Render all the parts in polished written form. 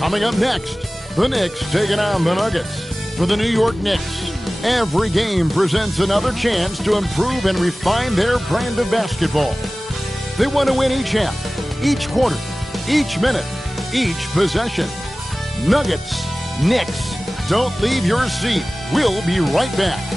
Coming up next, the Knicks taking on the Nuggets. For the New York Knicks, every game presents another chance to improve and refine their brand of basketball. They want to win each half, each quarter, each minute, each possession. Nuggets, Knicks, don't leave your seat. We'll be right back.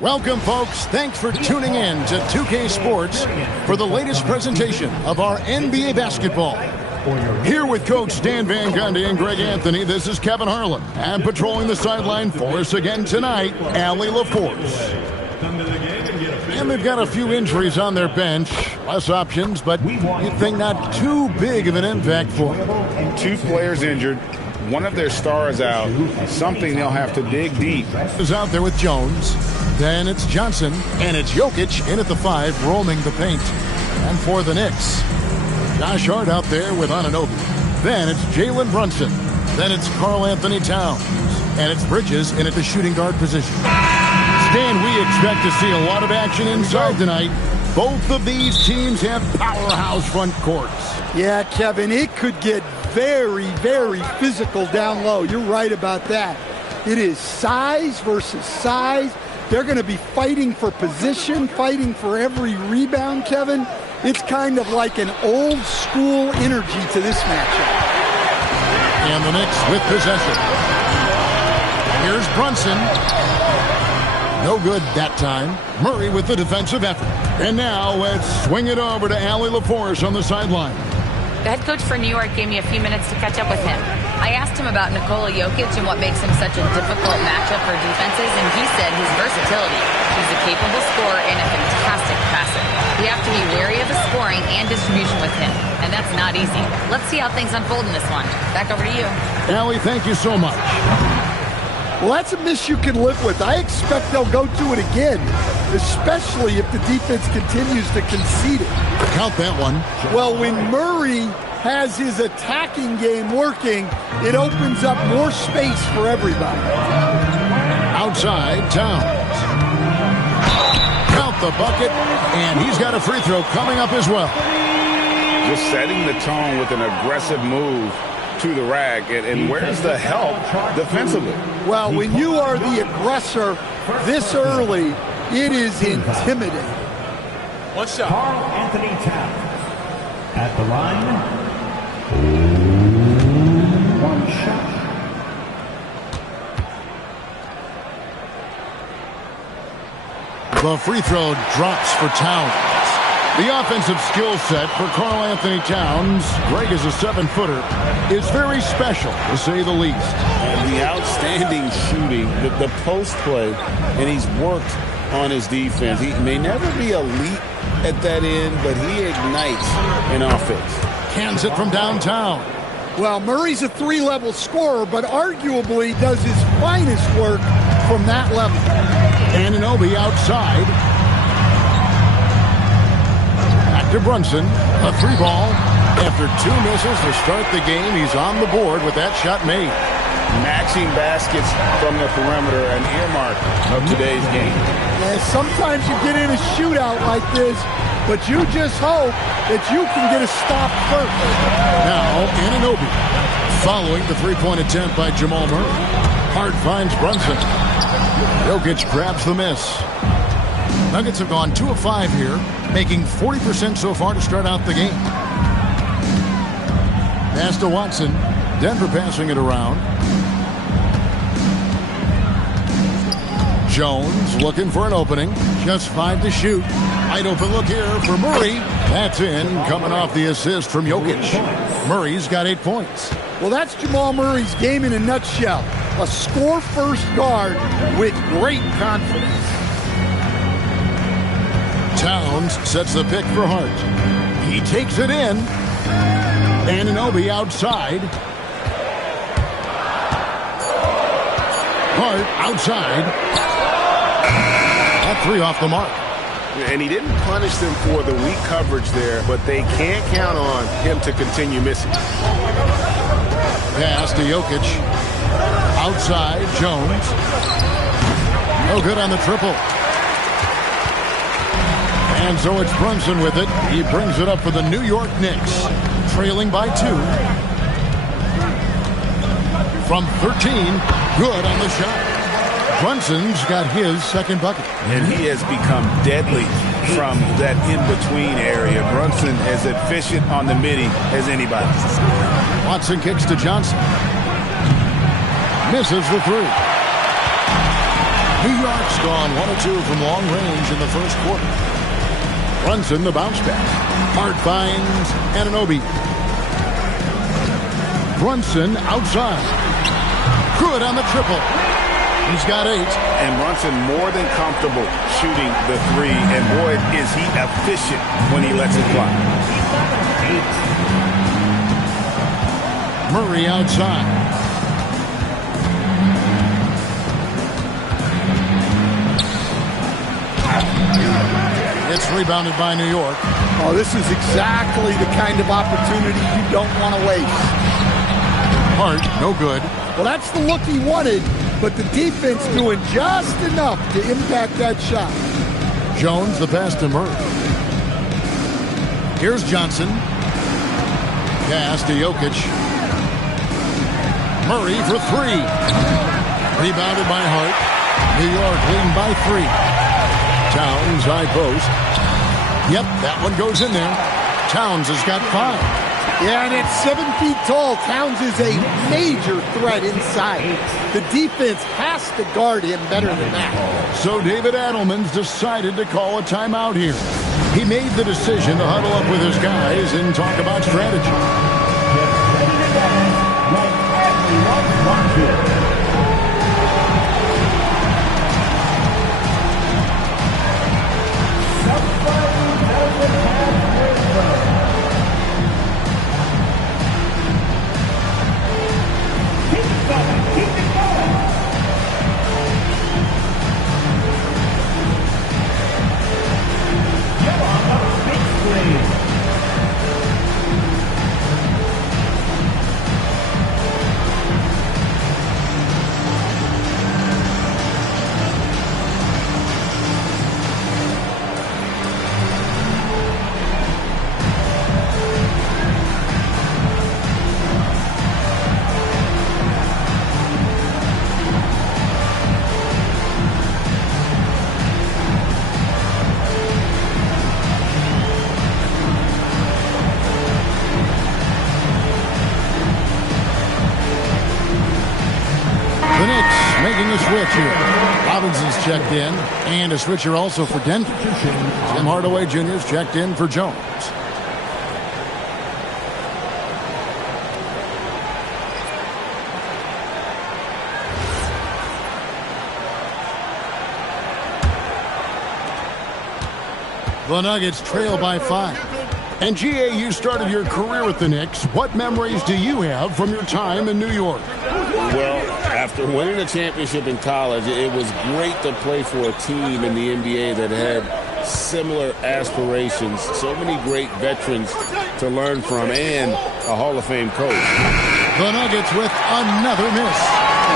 Welcome, folks. Thanks for tuning in to 2K Sports for the latest presentation of our NBA basketball. Here with Coach Dan Van Gundy and Greg Anthony, this is Kevin Harlan. And patrolling the sideline for us again tonight, Allie LaForce. And they've got a few injuries on their bench. Less options, but you'd think not too big of an impact for them. 2 players injured. One of their stars out. Something they'll have to dig deep. Is out there with Jones. Then it's Johnson, and it's Jokic in at the 5, roaming the paint. And for the Knicks, Josh Hart out there with Anunoby. Then it's Jalen Brunson. Then it's Karl Anthony Towns. And it's Bridges in at the shooting guard position. Stan, we expect to see a lot of action inside tonight. Both of these teams have powerhouse front courts. Yeah, Kevin, it could get very, very physical down low. You're right about that. It is size versus size. They're going to be fighting for position, fighting for every rebound, Kevin. It's kind of like an old school energy to this matchup. And the Knicks with possession. Here's Brunson. No good that time. Murray with the defensive effort. And now let's swing it over to Allie LaForce on the sideline. The head coach for New York gave me a few minutes to catch up with him. I asked him about Nikola Jokic and what makes him such a difficult matchup for defenses, and he said his versatility. He's a capable scorer and a fantastic passer. We have to be wary of his scoring and distribution with him, and that's not easy. Let's see how things unfold in this one. Back over to you. Allie, thank you so much. Well, that's a miss you can live with. I expect they'll go to it again, especially if the defense continues to concede it. Count that one. Well, when Murray has his attacking game working, it opens up more space for everybody. Outside, Towns. Count the bucket, and he's got a free throw coming up as well. Just setting the tone with an aggressive move to the rack, and where's the help defensively? Well, when you are the aggressor this early, it is intimidating. One shot. Karl Anthony Towns at the line. One shot. The free throw drops for Towns. The offensive skill set for Karl Anthony Towns, Greg is a 7-footer, is very special, to say the least. And the outstanding shooting, the post play, and he's worked on his defense. He may never be elite at that end, but he ignites an offense. Cans it from downtown. Well, Murray's a 3-level scorer, but arguably does his finest work from that level. Anunoby outside. To Brunson, a 3-ball. After 2 misses to start the game, he's on the board with that shot made. Matching baskets from the perimeter, an earmark of today's game. Yeah, sometimes you get in a shootout like this, but you just hope that you can get a stop first. Now, Anunoby, following the 3-point attempt by Jamal Murray. Hart finds Brunson. Jokic grabs the miss. Nuggets have gone 2 of 5 here, making 40% so far to start out the game. Pass to Watson. Denver passing it around. Jones looking for an opening. Just 5 to shoot. Wide open look here for Murray. That's in, coming off the assist from Jokic. Murray's got 8 points. Well, that's Jamal Murray's game in a nutshell. A score-first guard with great confidence. Towns sets the pick for Hart. He takes it in. Anunoby outside. Hart outside. That three off the mark. And he didn't punish them for the weak coverage there, but they can't count on him to continue missing. Pass to Jokic. Outside, Jones. No good on the triple. And so it's Brunson with it. He brings it up for the New York Knicks. Trailing by 2. From 13, good on the shot. Brunson's got his second bucket. And he has become deadly from that in-between area. Brunson as efficient on the midi as anybody. Watson kicks to Johnson. Misses the three. New York's gone 1 of 2 from long range in the first quarter. Brunson the bounce back. Hart finds Anunoby. Brunson outside. Good on the triple. He's got 8. And Brunson more than comfortable shooting the three. And boy, is he efficient when he lets it fly. Murray outside. It's rebounded by New York. Oh, this is exactly the kind of opportunity you don't want to waste. Hart, no good. Well, that's the look he wanted, but the defense doing just enough to impact that shot. Jones, the pass to Murray. Here's Johnson. Pass to Jokic. Murray for 3. Rebounded by Hart. New York leading by 3. Towns, high post. Yep, that one goes in there. Towns has got 5. Yeah, and at 7 feet tall, Towns is a major threat inside. The defense has to guard him better than that. So David Adelman's decided to call a timeout here. He made the decision to huddle up with his guys and talk about strategy. Making a switch here. Robinson's checked in, and a switcher also for Denver. Tim Hardaway Jr.'s checked in for Jones. The Nuggets trail by 5. And GA, you started your career with the Knicks. What memories do you have from your time in New York? Well, after winning a championship in college, it was great to play for a team in the NBA that had similar aspirations. So many great veterans to learn from and a Hall of Fame coach. The Nuggets with another miss.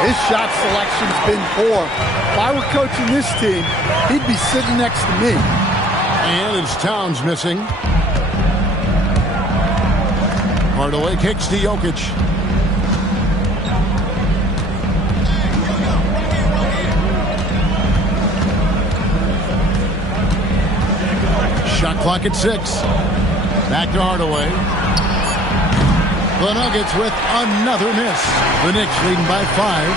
His shot selection's been poor. If I were coaching this team, he'd be sitting next to me. And it's Towns missing. Hardaway kicks to Jokic. Shot clock at 6. Back to Hardaway. The Nuggets with another miss. The Knicks leading by 5.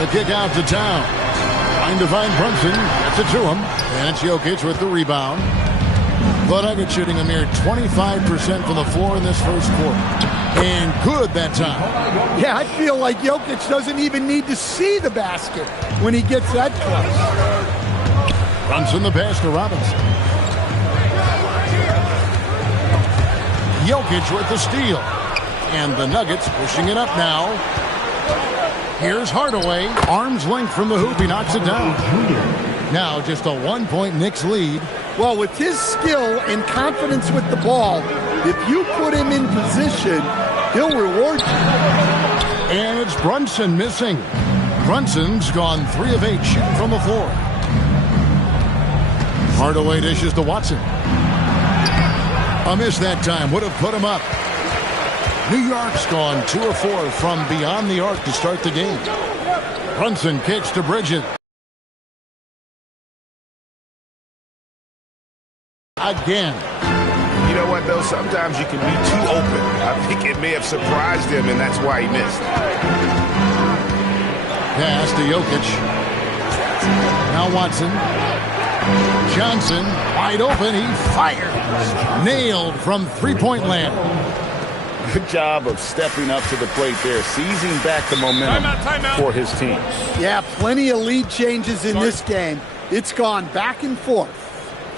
The kick out to Towns. Trying to find Brunson. Gets it to him. And it's Jokic with the rebound. The Nuggets shooting a mere 25% from the floor in this first quarter. And good that time. Yeah, I feel like Jokic doesn't even need to see the basket when he gets that close. Brunson the pass to Robinson. Jokic with the steal. And the Nuggets pushing it up now. Here's Hardaway. Arms length from the hoop. He knocks it down. Now just a 1-point Knicks lead. Well, with his skill and confidence with the ball, if you put him in position, he'll reward you. And it's Brunson missing. Brunson's gone 3 of 8 shooting from the floor. Hardaway dishes to Watson. A miss that time. Would have put him up. New York's gone 2 of 4 from beyond the arc to start the game. Brunson kicks to Bridges. Again. You know what, though? Sometimes you can be too open. I think it may have surprised him, and that's why he missed. Pass to Jokic. Now Watson. Johnson, wide open. He fires. Nailed from three-point land. Good job of stepping up to the plate there, seizing back the momentum for his team. Yeah, plenty of lead changes in this game. It's gone back and forth.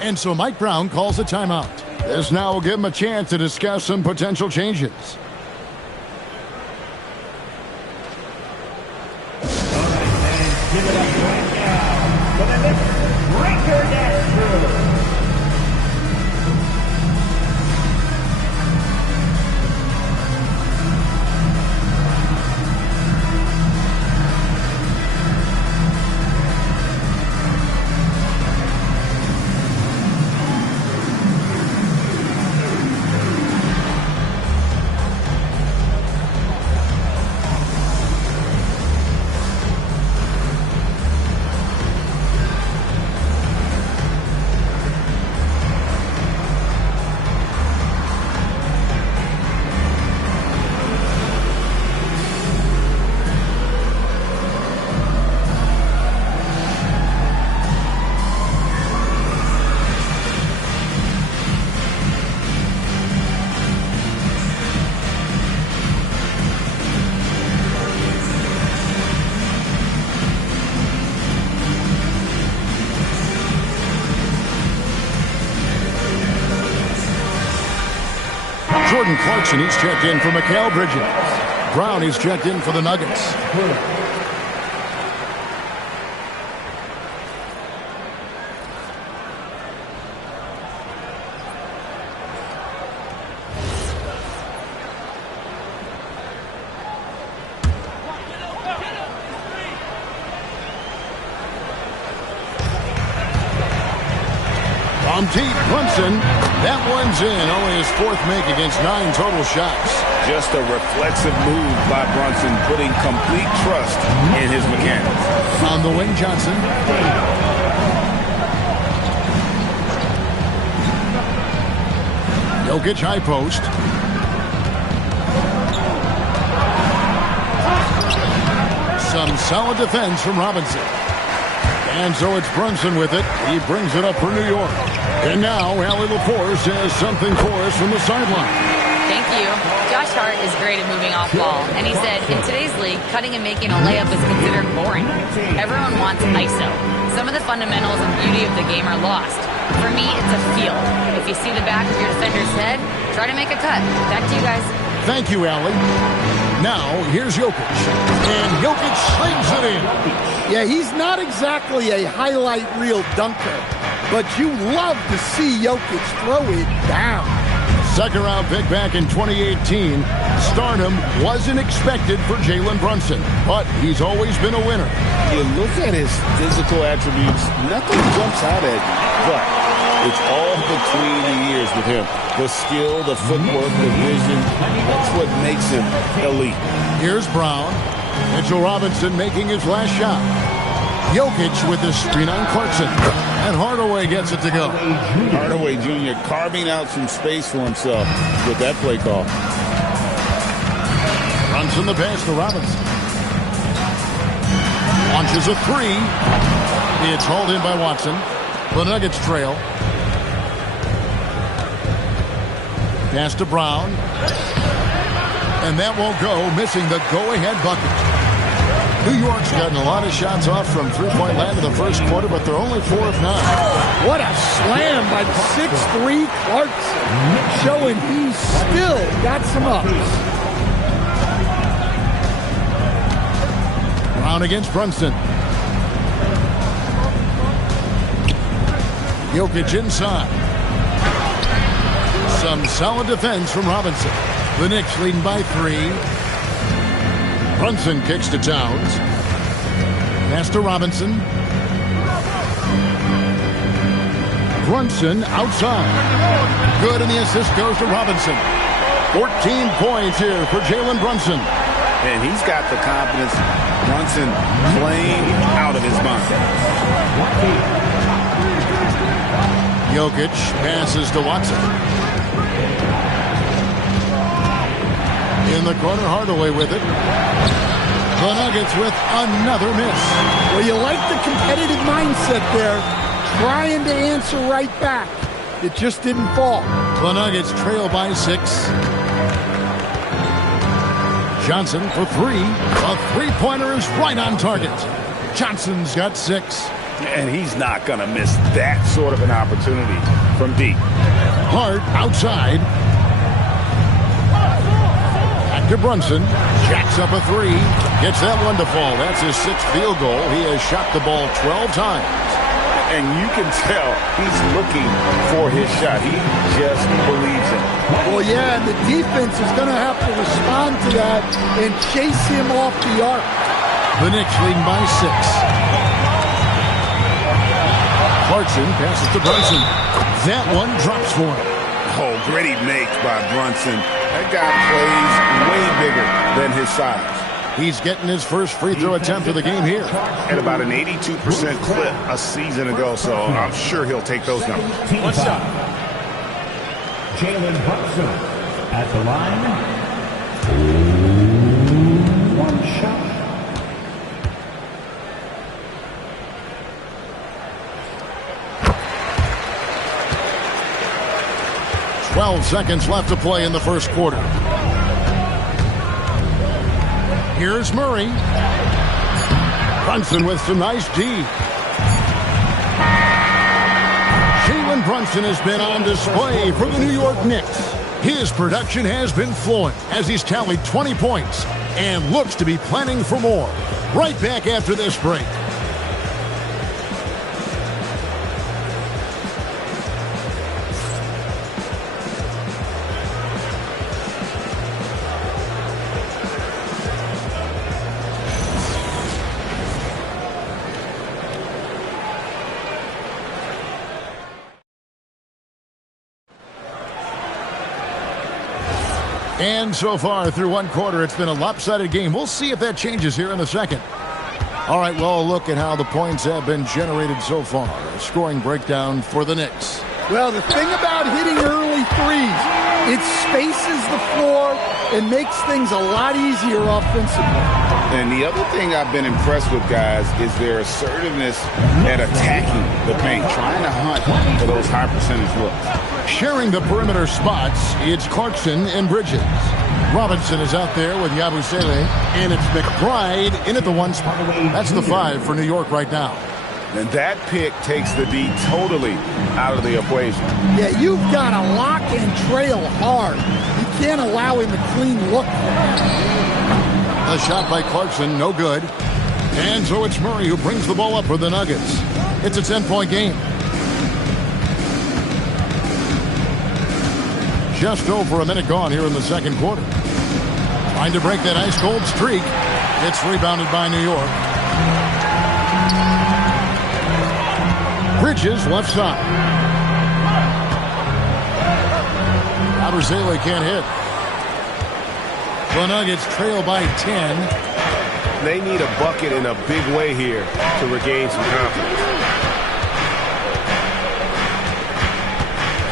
And so Mike Brown calls a timeout. This now will give him a chance to discuss some potential changes. Give it up right now for the Knicks breaker dance crew. Jordan Clarkson, he's checked in for Mikal Bridges. Brown, he's checked in for the Nuggets. From deep, Brunson. That one's in. Only his 4th make against 9 total shots. Just a reflexive move by Brunson, putting complete trust in his mechanics. On the wing, Johnson. Jokic high post. Some solid defense from Robinson. And so it's Brunson with it. He brings it up for New York. And now, Allie LaForce has something for us from the sideline. Thank you. Josh Hart is great at moving off ball. And he said, in today's league, cutting and making a layup is considered boring. Everyone wants ISO. Some of the fundamentals and beauty of the game are lost. For me, it's a feel. If you see the back of your defender's head, try to make a cut. Back to you guys. Thank you, Allie. Now, here's Jokic. And Jokic slings it in. Yeah, he's not exactly a highlight reel dunker, but you love to see Jokic throw it down. Second round pick back in 2018. Stardom wasn't expected for Jalen Brunson, but he's always been a winner. You look at his physical attributes, nothing jumps out at you, but it's all between the years with him. The skill, the footwork, the vision, that's what makes him elite. Here's Brown. Mitchell Robinson making his last shot. Jokic with the screen on Clarkson. And Hardaway gets it to go. Hardaway Jr. carving out some space for himself with that play call. Runs in the pass to Robinson. Launches a 3. It's hauled in by Watson. The Nuggets trail. Pass to Brown. And that won't go, missing the go-ahead bucket. New York's gotten a lot of shots off from three-point land in the first quarter, but they're only 4 of 9. What a slam by the 6'3" Clarkson, showing he's still got some ups. Brown against Brunson. Jokic inside. Some solid defense from Robinson. The Knicks leading by 3. Brunson kicks to Towns. Pass to Robinson. Brunson outside. Good, and the assist goes to Robinson. 14 points here for Jalen Brunson. And he's got the confidence. Brunson playing out of his mind. Jokic passes to Watson. In the corner, Hardaway with it. The Nuggets with another miss. Well, you like the competitive mindset there, trying to answer right back. It just didn't fall. The Nuggets trail by 6. Johnson for 3. A three-pointer is right on target. Johnson's got 6. And he's not going to miss that sort of an opportunity from deep. Hart outside. Back to Brunson. Jacks up a 3. Gets that one to fall. That's his 6th field goal. He has shot the ball 12 times. And you can tell he's looking for his shot. He just believes in it. Well, yeah, and the defense is going to have to respond to that and chase him off the arc. The Knicks leading by 6. Clarkson passes to Brunson. That one drops for him. Oh, gritty makes by Brunson. That guy plays way bigger than his size. He's getting his first free throw attempt of the game here. At about an 82% clip a season ago, so I'm sure he'll take those numbers. One shot. Jalen Brunson at the line. One shot. 12 seconds left to play in the first quarter. Here's Murray. Brunson with some nice D. Jalen Brunson has been on display for the New York Knicks. His production has been flowing as he's tallied 20 points and looks to be planning for more. Right back after this break. And so far through one quarter, it's been a lopsided game. We'll see if that changes here in the second. All right, well, look at how the points have been generated so far. A scoring breakdown for the Knicks. Well, the thing about hitting early threes, it spaces the floor and makes things a lot easier offensively. And the other thing I've been impressed with, guys, is their assertiveness at attacking the paint, trying to hunt for those high percentage looks. Sharing the perimeter spots, it's Clarkson and Bridges. Robinson is out there with Yabusele, and it's McBride in at the 1 spot. That's the 5 for New York right now. And that pick takes the D totally out of the equation. Yeah, you've got to lock and trail hard. You can't allow him a clean look. A shot by Clarkson, no good. And so it's Murray who brings the ball up for the Nuggets. It's a 10-point game. Just over a minute gone here in the second quarter. Trying to break that ice-cold streak. It's rebounded by New York. Bridges left side. Yabusele can't hit. The Nuggets trail by 10. They need a bucket in a big way here to regain some confidence.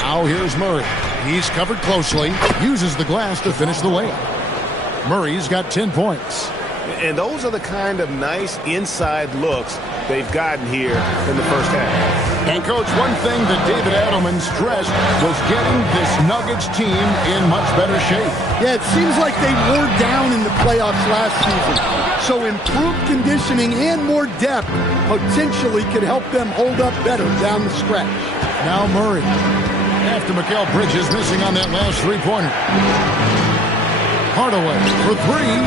Now here's Murray. He's covered closely. Uses the glass to finish the layup. Murray's got 10 points. And those are the kind of nice inside looks they've gotten here in the first half. And, Coach, one thing that David Adelman stressed was getting this Nuggets team in much better shape. Yeah, it seems like they wore down in the playoffs last season. So improved conditioning and more depth potentially could help them hold up better down the stretch. Now Murray. After Mikal Bridges missing on that last three-pointer. Hardaway for three.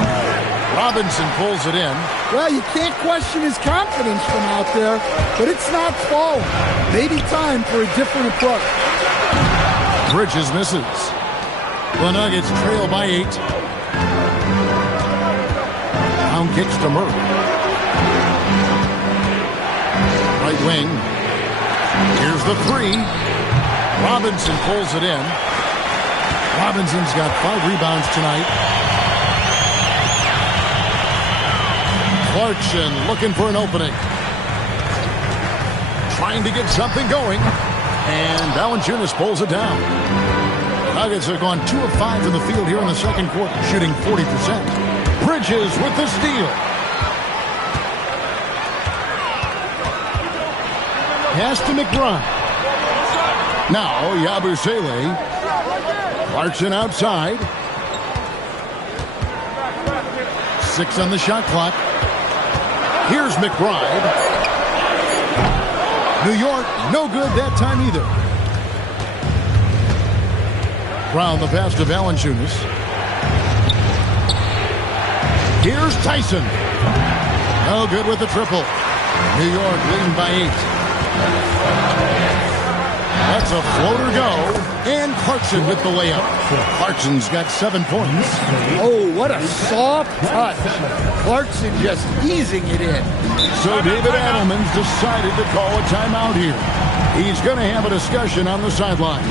Robinson pulls it in. Well, you can't question his confidence from out there, but it's not falling. Maybe time for a different approach. Bridges misses. The Nuggets trail by 8. Down kicks to Murray. Right wing. Here's the three. Robinson pulls it in. Robinson's got 5 rebounds tonight. Clarkson looking for an opening. Trying to get something going. And Valanciunas pulls it down. Nuggets have gone 2 of 5 in the field here in the second quarter, shooting 40%. Bridges with the steal. Pass to McBride. Now Yabusele. Clarkson outside. 6 on the shot clock. Here's McBride. New York, no good that time either. Brown the pass to Valanciunas. Here's Tyson. No good with the triple. New York leading by 8. That's a floater go. And Clarkson with the layup. Clarkson's got 7 points. Oh, what a soft touch. Clarkson just easing it in. So David Adelman's decided to call a timeout here. He's going to have a discussion on the sideline.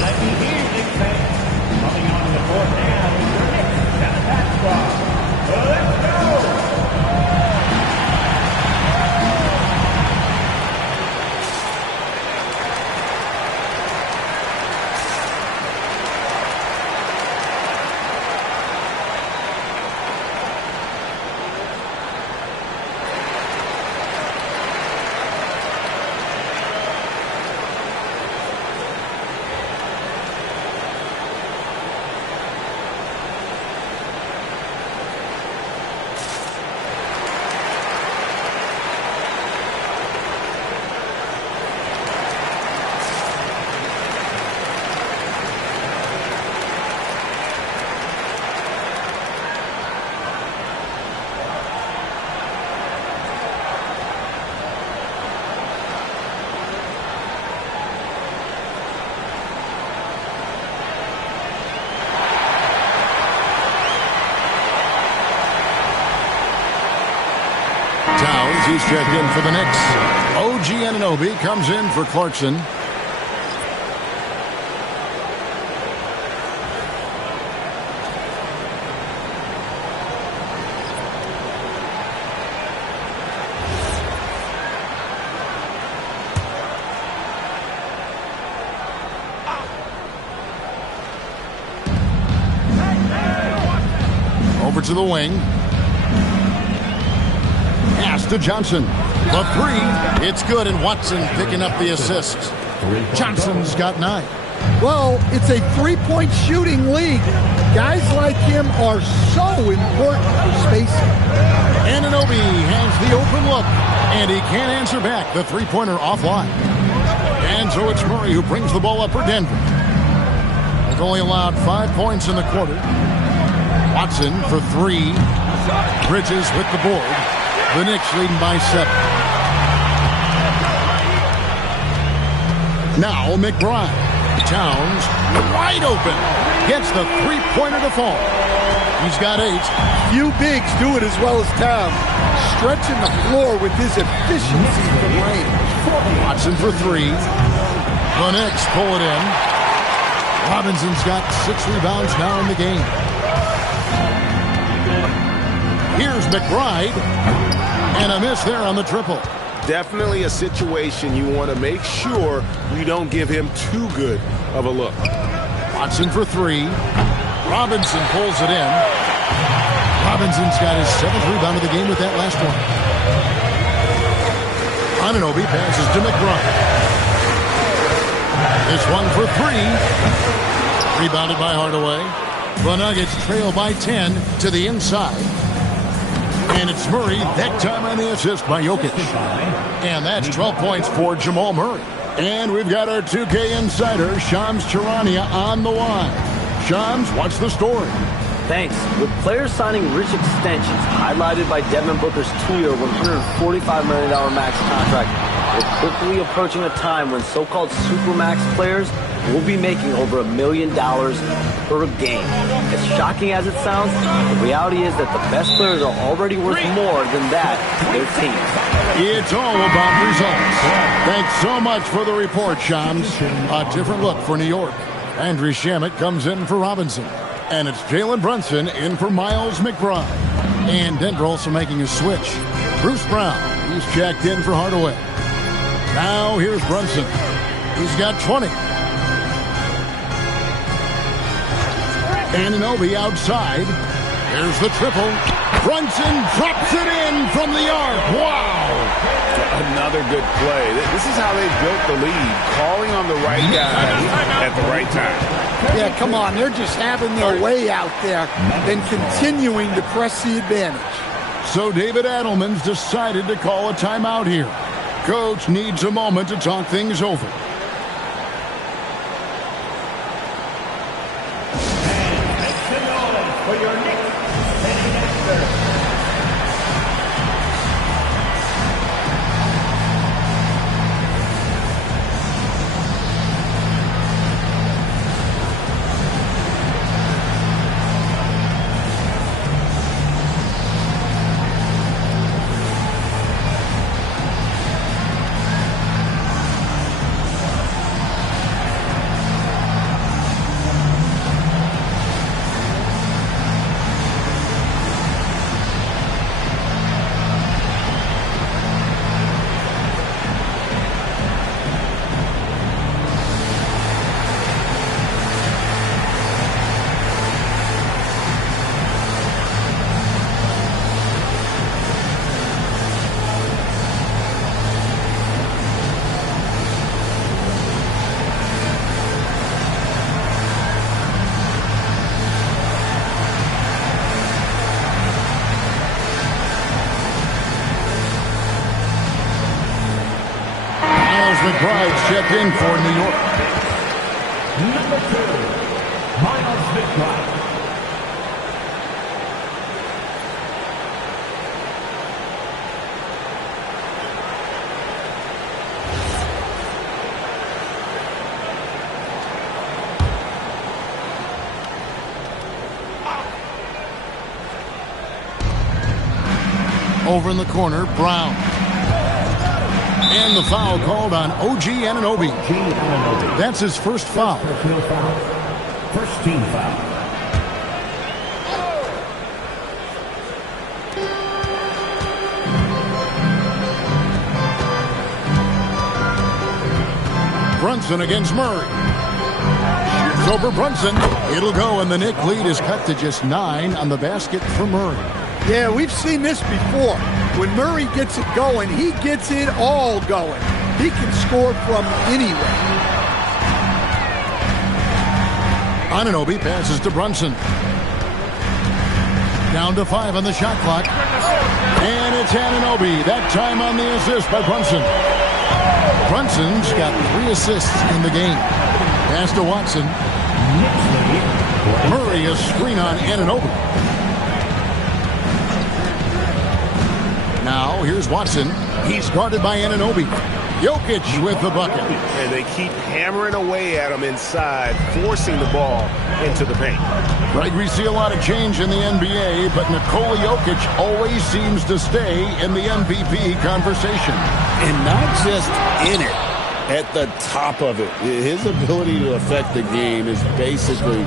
Let me hear you, big fans. Coming on to the court now is your next attack squad. Let's go! He's checked in for the Knicks. OG Anunoby comes in for Clarkson. Over to the wing. Pass to Johnson. The three. It's good, and Watson picking up the assist. Johnson's got 9. Well, it's a three-point shooting league. Guys like him are so important for spacing. Anunoby has the open look, and he can't answer back. The three-pointer offline. And so it's Murray who brings the ball up for Denver. They've only allowed 5 points in the quarter. Watson for 3. Bridges with the board. The Knicks leading by 7. Now McBride. Towns wide open. Gets the three-pointer to fall. He's got 8. Few bigs do it as well as Towns. Stretching the floor with his efficiency from range. Watson for 3. The Knicks pull it in. Robinson's got 6 rebounds now in the game. Here's McBride. And a miss there on the triple. Definitely a situation you want to make sure you don't give him too good of a look. Watson for 3. Robinson pulls it in. Robinson's got his 7th rebound of the game with that last one. Anunoby passes to McBride. This one for 3. Rebounded by Hardaway. The Nuggets trail by 10 to the inside. And it's Murray, that time on the assist by Jokic. And that's 12 points for Jamal Murray. And we've got our 2K insider, Shams Charania, on the line. Shams, what's the story? Thanks. With players signing rich extensions, highlighted by Devin Booker's 2-year, $145 million max contract, we're quickly approaching a time when so-called supermax players will be making over $1 million per game. As shocking as it sounds, the reality is that the best players are already worth more than that to their teams. It's all about results. Thanks so much for the report, Shams. A different look for New York. Andrew Shamet comes in for Robinson. And it's Jalen Brunson in for Miles McBride. And Denver also making a switch. Bruce Brown, he's checked in for Hardaway. Now here's Brunson. He's got 20. Anunoby outside. Here's the triple. Brunson drops it in from the arc. Wow! Another good play. This is how they built the lead, calling on the right guy at the right time. Yeah, come on. They're just having their way out there and continuing to press the advantage. So David Adelman's decided to call a timeout here. Coach needs a moment to talk things over. For your next setting answer. McBride's checked in for New York. Number 2, Miles McBride. Over in the corner, Brown. And the foul called on OG Anunoby. That's his first foul. First team foul. Brunson against Murray. Shoots over Brunson. It'll go, and the Knick lead is cut to just 9 on the basket for Murray. Yeah, we've seen this before. When Murray gets it going, he gets it all going. He can score from anywhere. Anunoby passes to Brunson. Down to 5 on the shot clock. And it's Anunoby. That time on the assist by Brunson. Brunson's got 3 assists in the game. Pass to Watson. Murray a screen on Anunoby. Now, here's Watson. He's guarded by Anunoby. Jokic with the bucket. And they keep hammering away at him inside, forcing the ball into the paint. Right, we see a lot of change in the NBA, but Nikola Jokic always seems to stay in the MVP conversation. And not just in it, at the top of it. His ability to affect the game is basically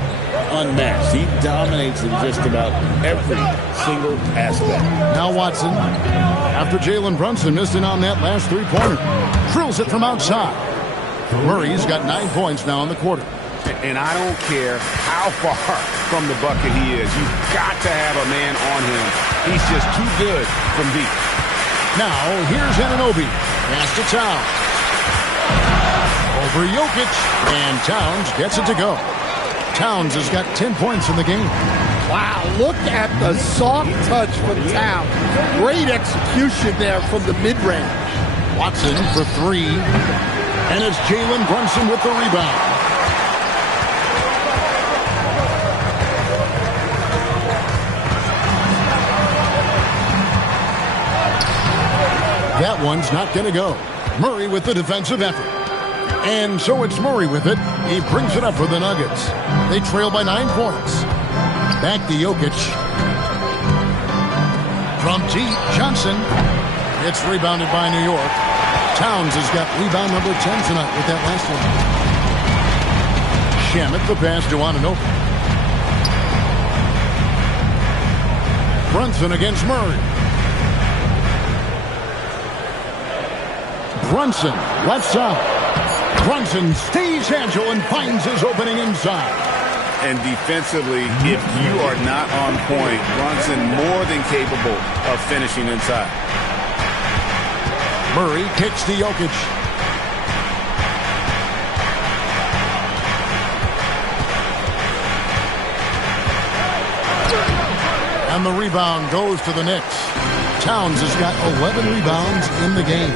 unmatched. He dominates in just about every single aspect. Now Watson, after Jalen Brunson missing on that last three-pointer, drills it from outside. Murray's got 9 points now in the quarter. And I don't care how far from the bucket he is. You've got to have a man on him. He's just too good from deep. Now, here's Anunoby. Pass to Towns. Over Jokic. And Towns gets it to go. Towns has got 10 points in the game. Wow, look at the soft touch from Towns. Great execution there from the mid-range. Watson for three. And it's Jalen Brunson with the rebound. That one's not going to go. Murray with the defensive effort. And so it's Murray with it. He brings it up for the Nuggets. They trail by 9 points. Back to Jokic. From deep, Johnson. It's rebounded by New York. Towns has got rebound number 10 tonight with that last one. Shamet the pass to Anunoby. Brunson against Murray. Brunson, left side. Brunson stays agile and finds his opening inside. And defensively, if you are not on point, Brunson more than capable of finishing inside. Murray kicks to Jokic. And the rebound goes to the Knicks. Towns has got 11 rebounds in the game.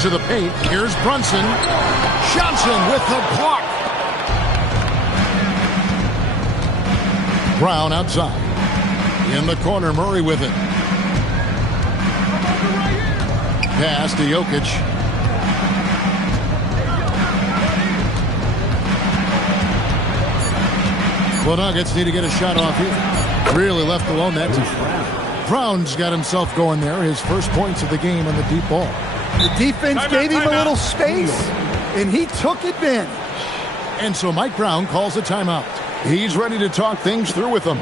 To the paint, here's Brunson. Johnson with the block. Brown outside. In the corner, Murray with it. Pass to Jokic. Well, Nuggets need to get a shot off here. Really left alone that time. Brown's got himself going there. His first points of the game on the deep ball. The defense gave him a little space, and he took advantage. And so Mike Brown calls a timeout. He's ready to talk things through with them.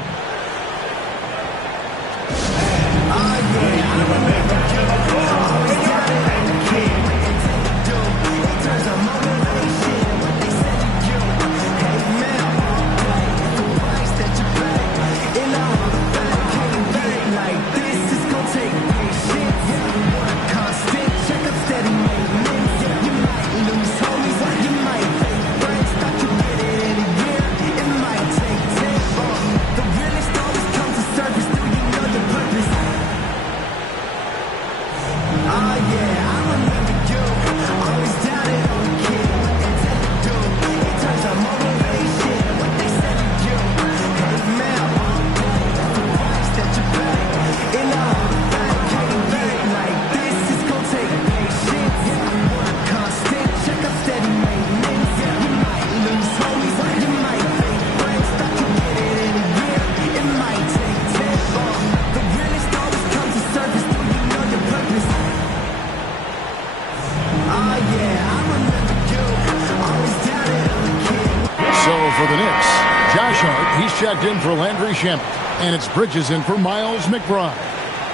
Checked in for Landry Shamet. And it's Bridges in for Miles McBride.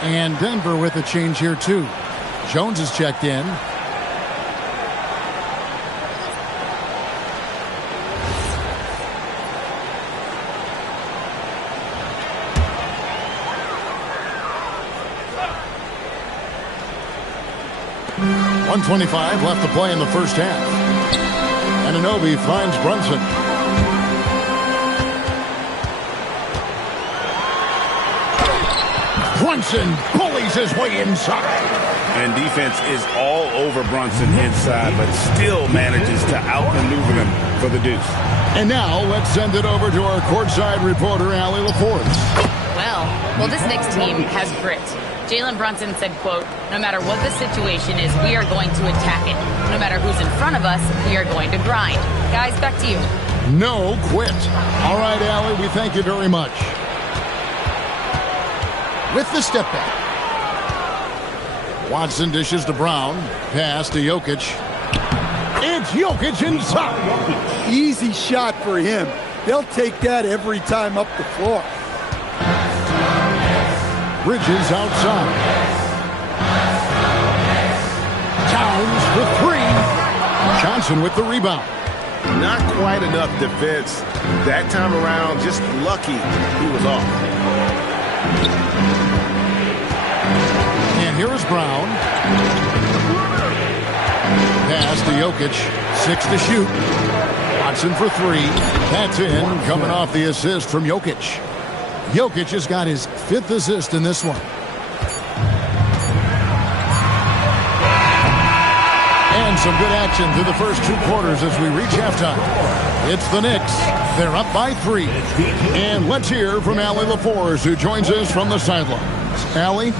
And Denver with a change here, too. Jones is checked in. .125 left to play in the first half. Anunoby finds Brunson. Brunson bullies his way inside. And defense is all over Brunson inside, but still manages to outmaneuver him for the deuce. And now let's send it over to our courtside reporter, Allie LaForce. Well, this Knicks team has grit. Jalen Brunson said, quote, "No matter what the situation is, we are going to attack it. No matter who's in front of us, we are going to grind." Guys, back to you. No quit. All right, Allie, we thank you very much. With the step back. Watson dishes to Brown. Pass to Jokic. It's Jokic inside. Easy shot for him. They'll take that every time up the floor. Bridges outside. Towns for three. Johnson with the rebound. Not quite enough defense. That time around, just lucky he was off. And here is Brown. Pass to Jokic. 6 to shoot. Watson for 3. That's in. Coming off the assist from Jokic. Jokic has got his 5th assist in this one. And some good action through the first 2 quarters as we reach halftime. It's the Knicks. They're up by 3. And let's hear from Allie LaForce, who joins us from the sidelines. Allie?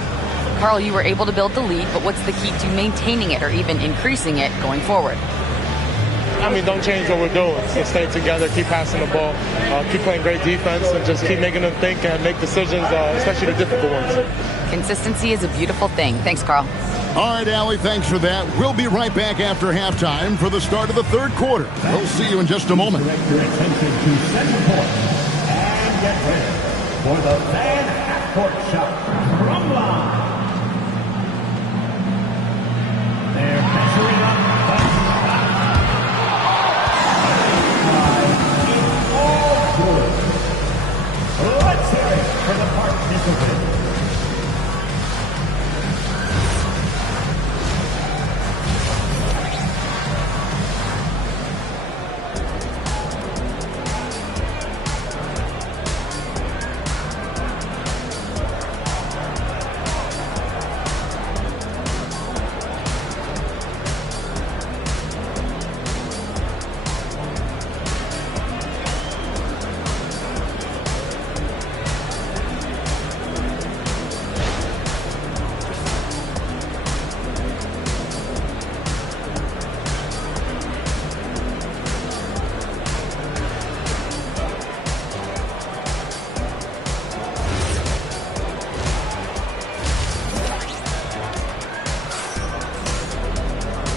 Carl, you were able to build the lead, but what's the key to maintaining it or even increasing it going forward? I mean, don't change what we're doing. So stay together, keep passing the ball, keep playing great defense, and just keep making them think and make decisions, especially the difficult ones. Consistency is a beautiful thing. Thanks, Carl. All right, Allie, thanks for that. We'll be right back after halftime for the start of the 3rd quarter. We'll see you in just a moment. Direct your attention to second quarter. And get ready for the fan half-court shot from line. They're measuring up the in all good. Let's hear it for the participants.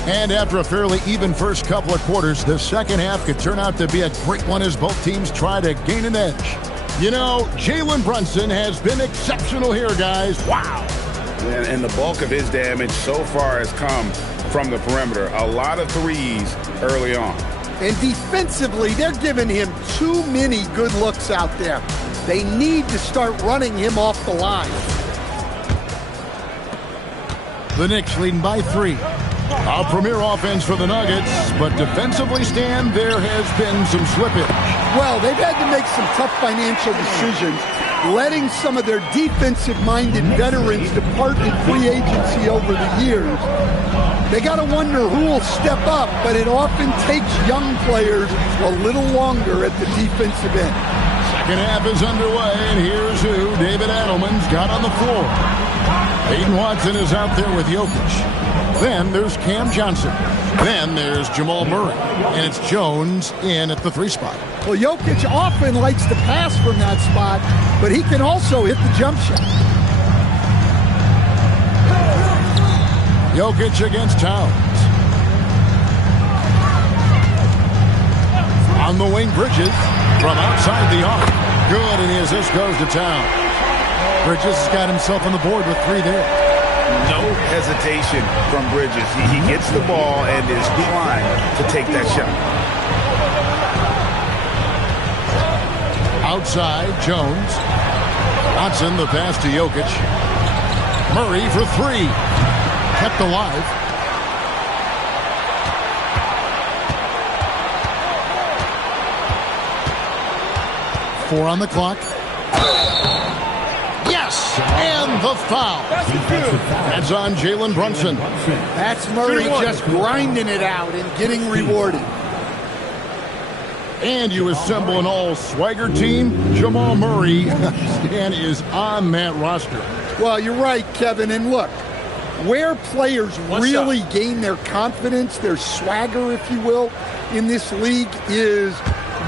And after a fairly even first couple of quarters, the second half could turn out to be a great one as both teams try to gain an edge. You know, Jalen Brunson has been exceptional here, guys. Wow. And the bulk of his damage so far has come from the perimeter. A lot of threes early on. And defensively, they're giving him too many good looks out there. They need to start running him off the line. The Knicks leading by 3. A premier offense for the Nuggets, but defensively, Stan, there has been some slippage. Well, they've had to make some tough financial decisions, letting some of their defensive-minded veterans depart in free agency over the years. They got to wonder who will step up, but it often takes young players a little longer at the defensive end. Second half is underway, and here's who David Adelman's got on the floor. Peyton Watson is out there with Jokic. Then there's Cam Johnson. Then there's Jamal Murray. And it's Jones in at the 3 spot. Well, Jokic often likes to pass from that spot, but he can also hit the jump shot. Jokic against Towns. On the wing, Bridges from outside the arc. Good, and the assist goes to Towns. Bridges has got himself on the board with 3 there. No hesitation from Bridges. He gets the ball and is trying to take that shot. Outside, Jones. Watson, the pass to Jokic. Murray for 3. Kept alive. Four on the clock. Yes! And the foul. That's on Jalen Brunson. That's Murray just grinding it out and getting rewarded. And you assemble an all-swagger team. Jamal Murray is on that roster. Well, you're right, Kevin. And look, where players really gain their confidence, their swagger, if you will, in this league is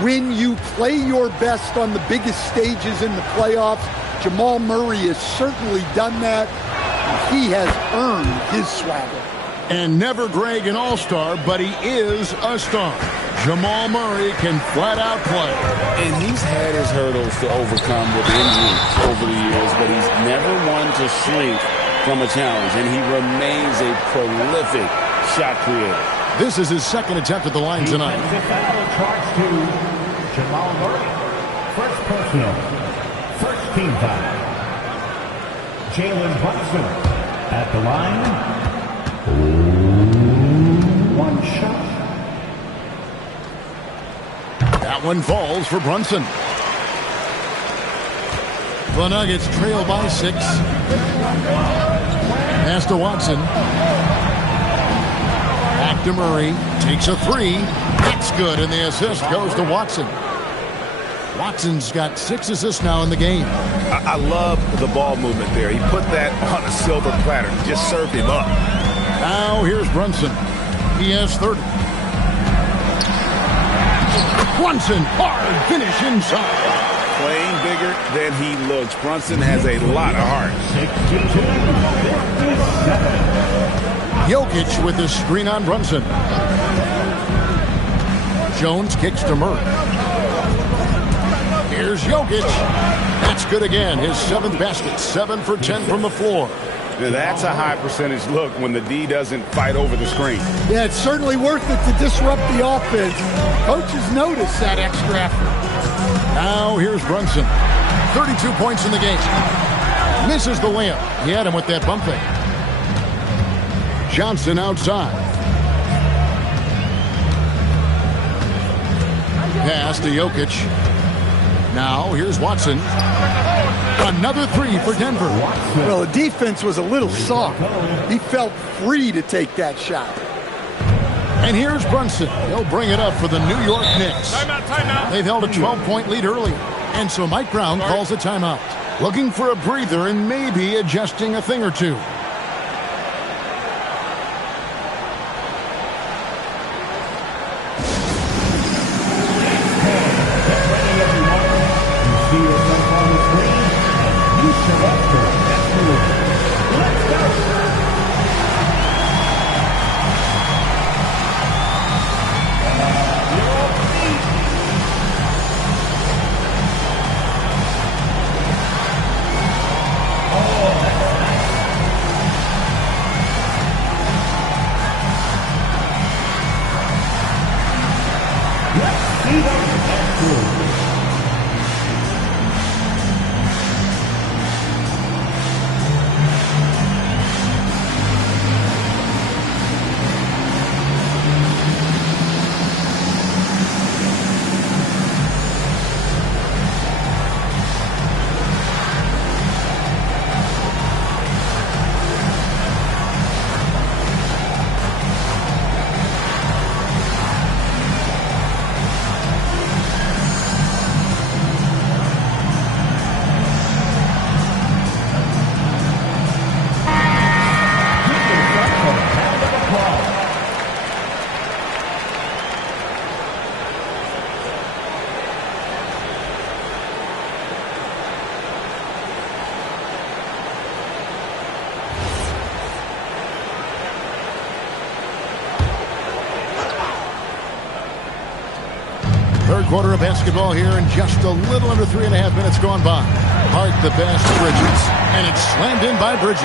when you play your best on the biggest stages in the playoffs. Jamal Murray has certainly done that. He has earned his swagger. And never Greg an all-star, but he is a star. Jamal Murray can flat out play. And he's had his hurdles to overcome with injury over the years, but he's never one to shrink from a challenge, and he remains a prolific shot creator. This is his second attempt at the line tonight. Defensive foul charged to Jamal Murray. First personal. First team foul. Jalen Brunson at the line. One shot. That one falls for Brunson. The Nuggets trail by 6. Pass to Watson. Back to Murray. Takes a 3. That's good, and the assist goes to Watson. Watson's got 6 assists now in the game. I love the ball movement there. He put that on a silver platter. Just served him up. Now here's Brunson. He has 30. Brunson, hard finish inside. Playing bigger than he looks. Brunson has a lot of heart. 62-57. Jokic with the screen on Brunson. Jones kicks to Murray. Here's Jokic. That's good again. His 7th basket. 7 for 10 from the floor. Now, that's a high percentage look when the D doesn't fight over the screen. Yeah, it's certainly worth it to disrupt the offense. Coaches notice that extra effort. Now here's Brunson. 32 points in the game. Misses the layup. He had him with that bump fake. Johnson outside. Pass to Jokic. Now here's Watson. Another 3 for Denver. Well, the defense was a little soft. He felt free to take that shot. And here's Brunson. He'll bring it up for the New York Knicks. Timeout. They've held a 12-point lead early. And so Mike Brown calls a timeout. Looking for a breather and maybe adjusting a thing or two. Third quarter of basketball here, and just a little under 3.5 minutes gone by. Hart the pass to Bridges, and it's slammed in by Bridges.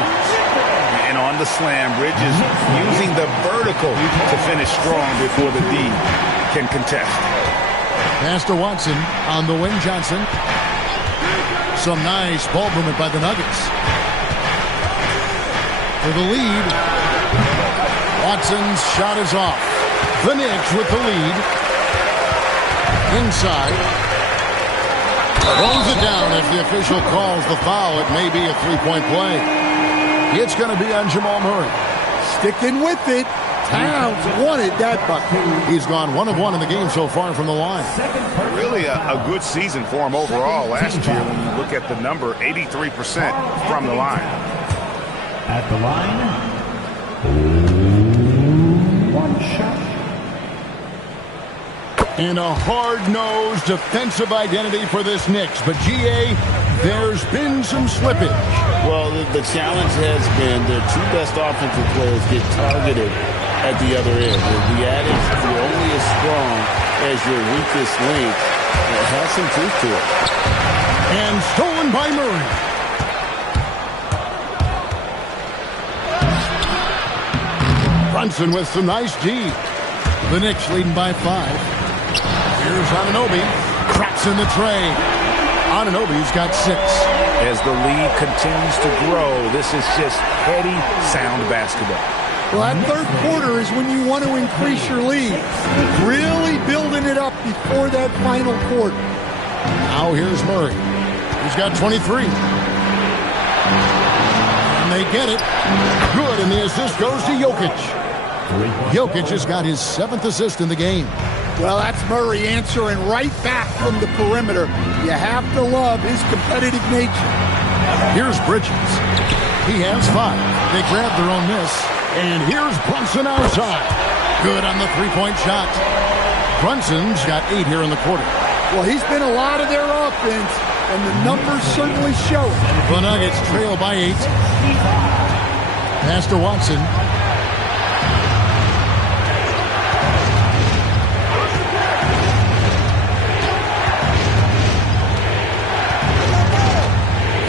And on the slam, Bridges using the vertical to finish strong before the D can contest. Pass to Watson on the wing. Johnson. Some nice ball movement by the Nuggets. For the lead. Watson's shot is off. The Knicks with the lead. Inside. Throws it down. If the official calls the foul, it may be a three-point play. It's going to be on Jamal Murray. Sticking with it. Towns wanted that bucket. He's gone 1 of 1 in the game so far from the line. Really a good season for him overall last year when you look at the number, 83% from the line. At the line, one shot. And a hard-nosed defensive identity for this Knicks. But, G.A., there's been some slippage. Well, the challenge has been their 2 best offensive players get targeted at the other end. The adage, you're only as strong as your weakest link. It has some truth to it. And stolen by Murray. Brunson with some nice D. The Knicks leading by 5. Here's Anunoby. Traps in the tray. Anunoby's got 6. As the lead continues to grow, this is just heady, sound basketball. Well, that third quarter is when you want to increase your lead. Really building it up before that final quarter. Now here's Murray. He's got 23. And they get it. Good, and the assist goes to Jokic. Jokic has got his 7th assist in the game. Well, that's Murray answering right back from the perimeter. You have to love his competitive nature. Here's Bridges. He has 5. They grab their own miss. And here's Brunson outside. Good on the three-point shot. Brunson's got 8 here in the quarter. Well, he's been a lot of their offense, and the numbers certainly show it. The Nuggets trail by 8. Pass to Watson.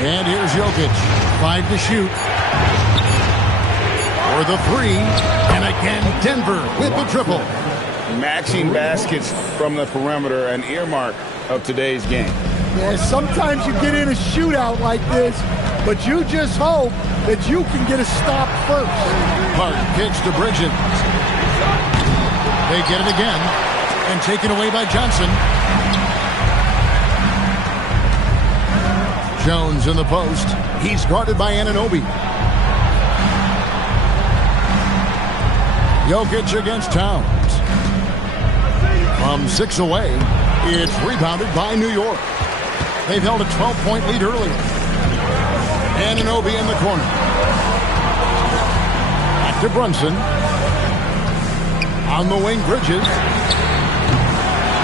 And here's Jokic. 5 to shoot. For the 3. And again, Denver with the triple. Matching baskets from the perimeter, an earmark of today's game. Yeah, sometimes you get in a shootout like this, but you just hope that you can get a stop first. Park kicks to Bridges. They get it again. And taken away by Johnson. Jones in the post. He's guarded by Anunoby. Jokic against Towns. From 6 away, it's rebounded by New York. They've held a 12-point lead earlier. Anunoby in the corner. Back to Brunson. On the wing, Bridges.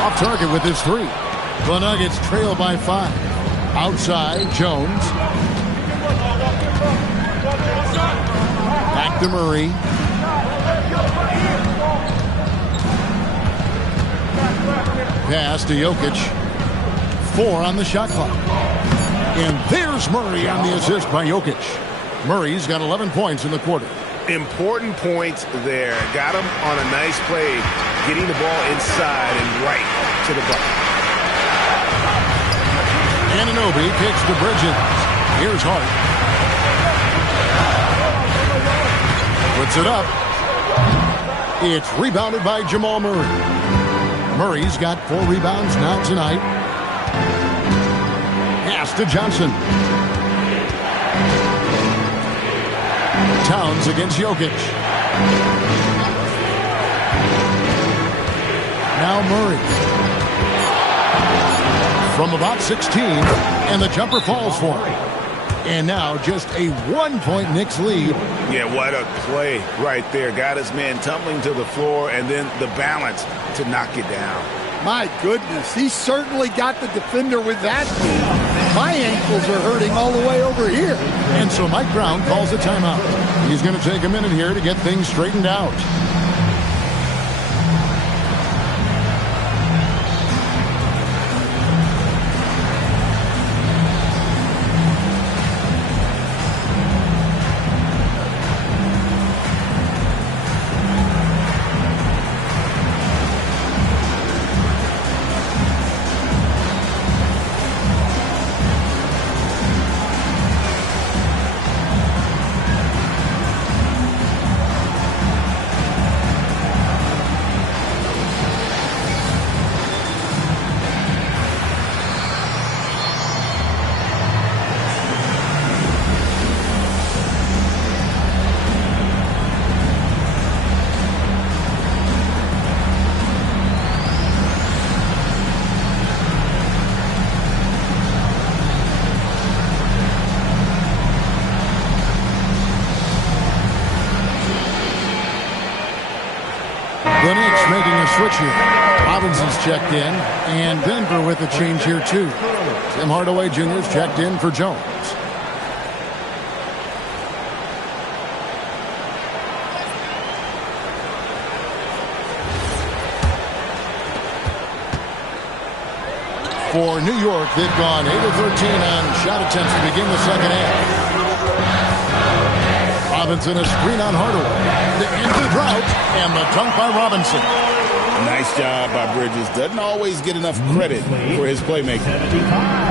Off target with his 3. The Nuggets trail by 5. Outside, Jones. Back to Murray. Pass to Jokic. 4 on the shot clock. And there's Murray on the assist by Jokic. Murray's got 11 points in the quarter. Important points there. Got him on a nice play, getting the ball inside and right to the bucket. Anunoby kicks to Bridges. Here's Hart. Puts it up. It's rebounded by Jamal Murray. Murray's got 4 rebounds now tonight. Pass to Johnson. Towns against Jokic. Now Murray. From about 16, and the jumper falls for him. And now just a 1-point Knicks lead. Yeah, what a play right there. Got his man tumbling to the floor, and then the balance to knock it down. My goodness, he certainly got the defender with that move. My ankles are hurting all the way over here. And so Mike Brown calls a timeout. He's going to take a minute here to get things straightened out. The Knicks making a switch here. Robinson's checked in, and Denver with a change here too. Tim Hardaway Jr.'s checked in for Jones. For New York, they've gone 8 of 13 on shot attempts to begin the second half. Robinson a screen on Hardaway. The end of the drought, and the dunk by Robinson. Nice job by Bridges. Doesn't always get enough credit for his playmaking.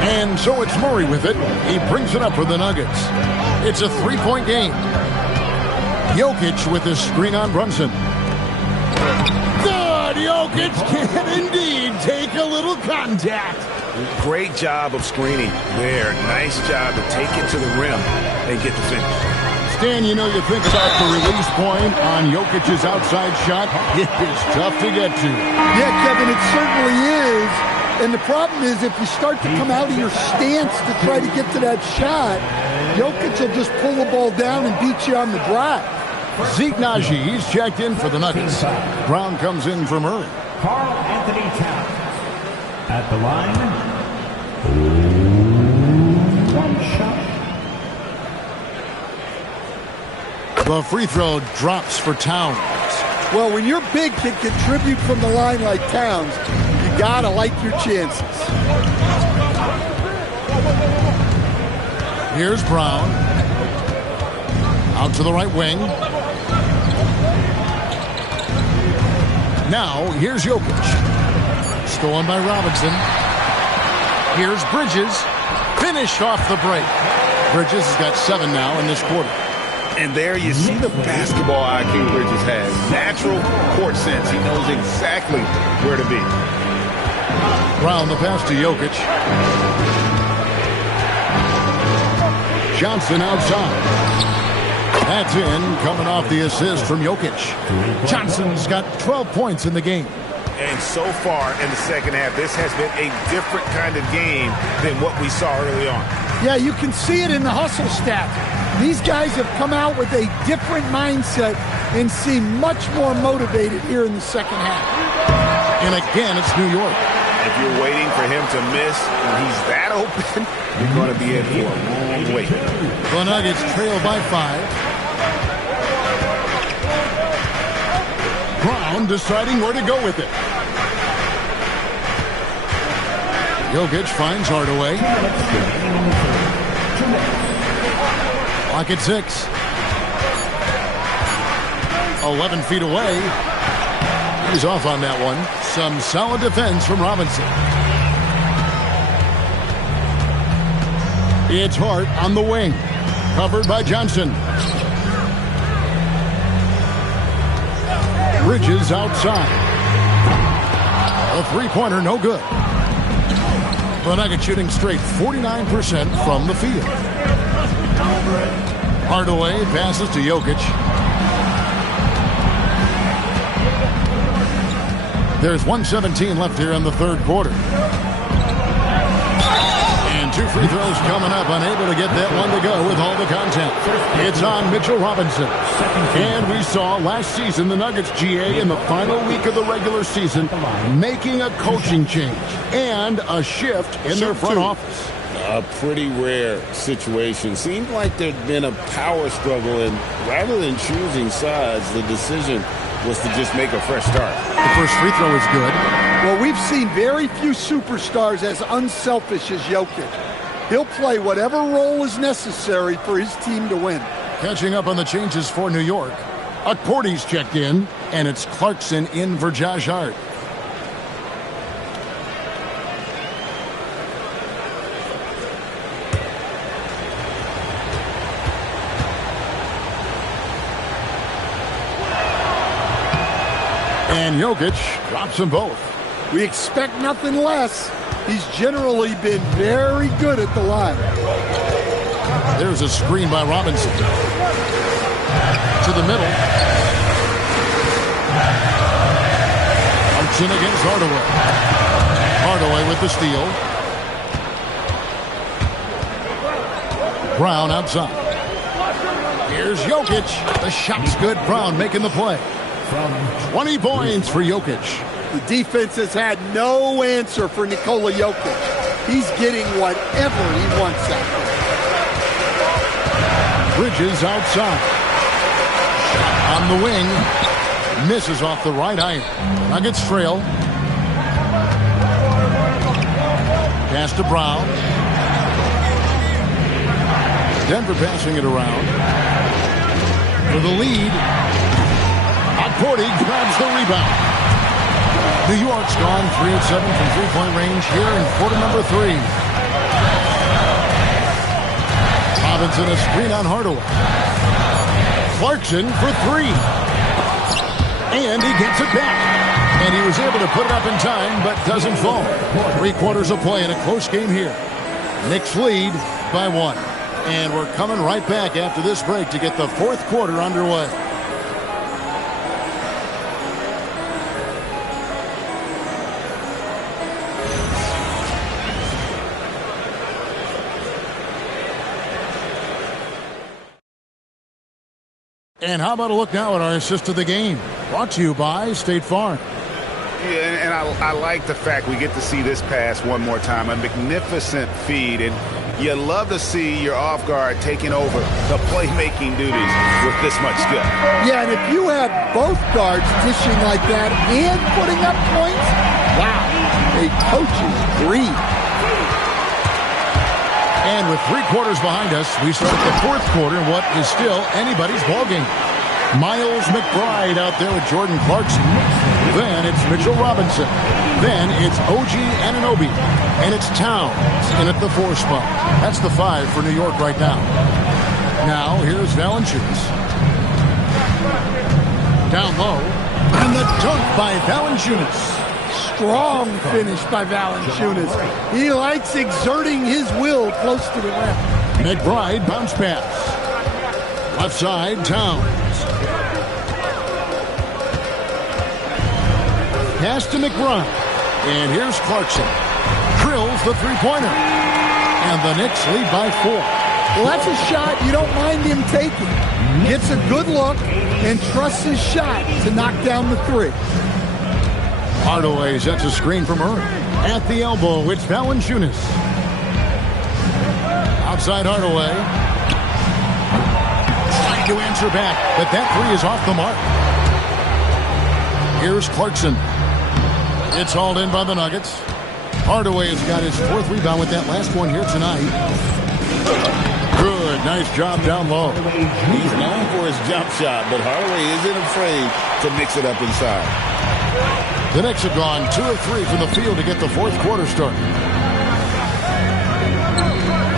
And so it's Murray with it. He brings it up for the Nuggets. It's a 3-point game. Jokic with the screen on Brunson. Good! Jokic can indeed take a little contact. Great job of screening there. Nice job to take it to the rim and get the finish. Stan, you know, you think about the release point on Jokic's outside shot. It is tough to get to. Yeah, Kevin, it certainly is. And the problem is if you start to come out of your stance to try to get to that shot, Jokic will just pull the ball down and beat you on the drive. Zeke Naji, he's checked in for the Nuggets. Brown comes in for Murray. Karl Anthony Towns at the line. One shot. The free throw drops for Towns. Well, when your big can contribute from the line like Towns, you gotta like your chances. Here's Brown. Out to the right wing. Now, here's Jokic. Stolen by Robinson. Here's Bridges. Finished off the break. Bridges has got 7 now in this quarter. And there you see the basketball IQ Bridges has. Natural court sense. He knows exactly where to be. Brown the pass to Jokic. Johnson outside. That's in, coming off the assist from Jokic. Johnson's got 12 points in the game. And so far in the second half, this has been a different kind of game than what we saw early on. Yeah, you can see it in the hustle stat. These guys have come out with a different mindset and seem much more motivated here in the second half. And again, it's New York. If you're waiting for him to miss when he's that open, you're going to be in for a long wait. The Nuggets trail by 5. Brown deciding where to go with it. Jokic finds Hardaway. Clock at 6. 11 feet away. He's off on that one. Some solid defense from Robinson. It's Hart on the wing. Covered by Johnson. Bridges outside. A three-pointer, no good. The Nuggets shooting straight 49% from the field. Hardaway passes to Jokic. There's 1:17 left here in the third quarter. And 2 free throws coming up, unable to get that one to go with all the content. It's on Mitchell Robinson. And we saw last season the Nuggets, GA, in the final week of the regular season, making a coaching change and a shift in their front office. A pretty rare situation. Seemed like there'd been a power struggle, and rather than choosing sides, the decision was to just make a fresh start. The first free throw is good. Well, we've seen very few superstars as unselfish as Jokic. He'll play whatever role is necessary for his team to win. Catching up on the changes for New York. Akporti's checked in, and it's Clarkson in for Josh Hart. And Jokic drops them both. We expect nothing less. He's generally been very good at the line. There's a screen by Robinson. To the middle. Hudson against Hardaway. Hardaway with the steal. Brown outside. Here's Jokic. The shot's good. Brown making the play. 20 points for Jokic. The defense has had no answer for Nikola Jokic. He's getting whatever he wants out of it. Bridges outside. Shot on the wing. Misses off the right iron. Nuggets trail. Pass to Brown. Denver passing it around. For the lead. Akporti grabs the rebound. New York's gone 3 of 7 from three-point range here in quarter number 3. Robinson a screen on Hardaway. Clarkson for 3. And he gets it back. And he was able to put it up in time, but doesn't fall. 3 quarters of play in a close game here. Knicks lead by 1. And we're coming right back after this break to get the fourth quarter underway. And how about a look now at our assist of the game? Brought to you by State Farm. Yeah, and I like the fact we get to see this pass one more time. A magnificent feed, and you love to see your off guard taking over the playmaking duties with this much skill. Yeah, and if you have both guards dishing like that and putting up points, wow, a coach's dream. And with 3 quarters behind us, we start the fourth quarter in what is still anybody's ballgame. Miles McBride out there with Jordan Clarkson. Then it's Mitchell Robinson. Then it's OG Anunoby. And it's Towns in at the 4 spot. That's the 5 for New York right now. Now here's Valanciunas. Down low. And the dunk by Valanciunas. Strong finish by Valanciunas. He likes exerting his will close to the rim. McBride bounce pass. Left side, Towns. Pass to McBride. And here's Clarkson. Drills the three-pointer. And the Knicks lead by 4. Well, that's a shot you don't mind him taking. Gets a good look and trusts his shot to knock down the 3. Hardaway sets a screen from Murray. At the elbow, it's Valanciunas. Outside Hardaway. Trying to answer back, but that 3 is off the mark. Here's Clarkson. It's hauled in by the Nuggets. Hardaway has got his 4th rebound with that last one here tonight. Good, nice job down low. He's known for his jump shot, but Hardaway isn't afraid to mix it up inside. The Knicks have gone 2 of 3 from the field to get the fourth quarter started.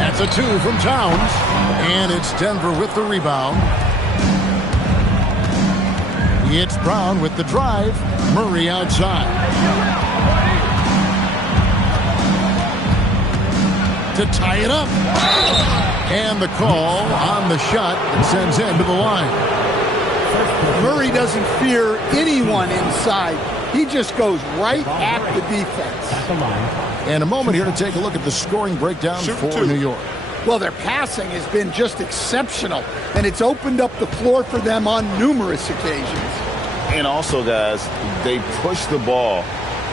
That's a 2 from Towns. And it's Denver with the rebound. It's Brown with the drive. Murray outside. To tie it up. And the call on the shot that sends him to the line. Murray doesn't fear anyone inside. He just goes right at the defense. And a moment here to take a look at the scoring breakdown for New York. Well, their passing has been just exceptional, and it's opened up the floor for them on numerous occasions. And also, guys, they pushed the ball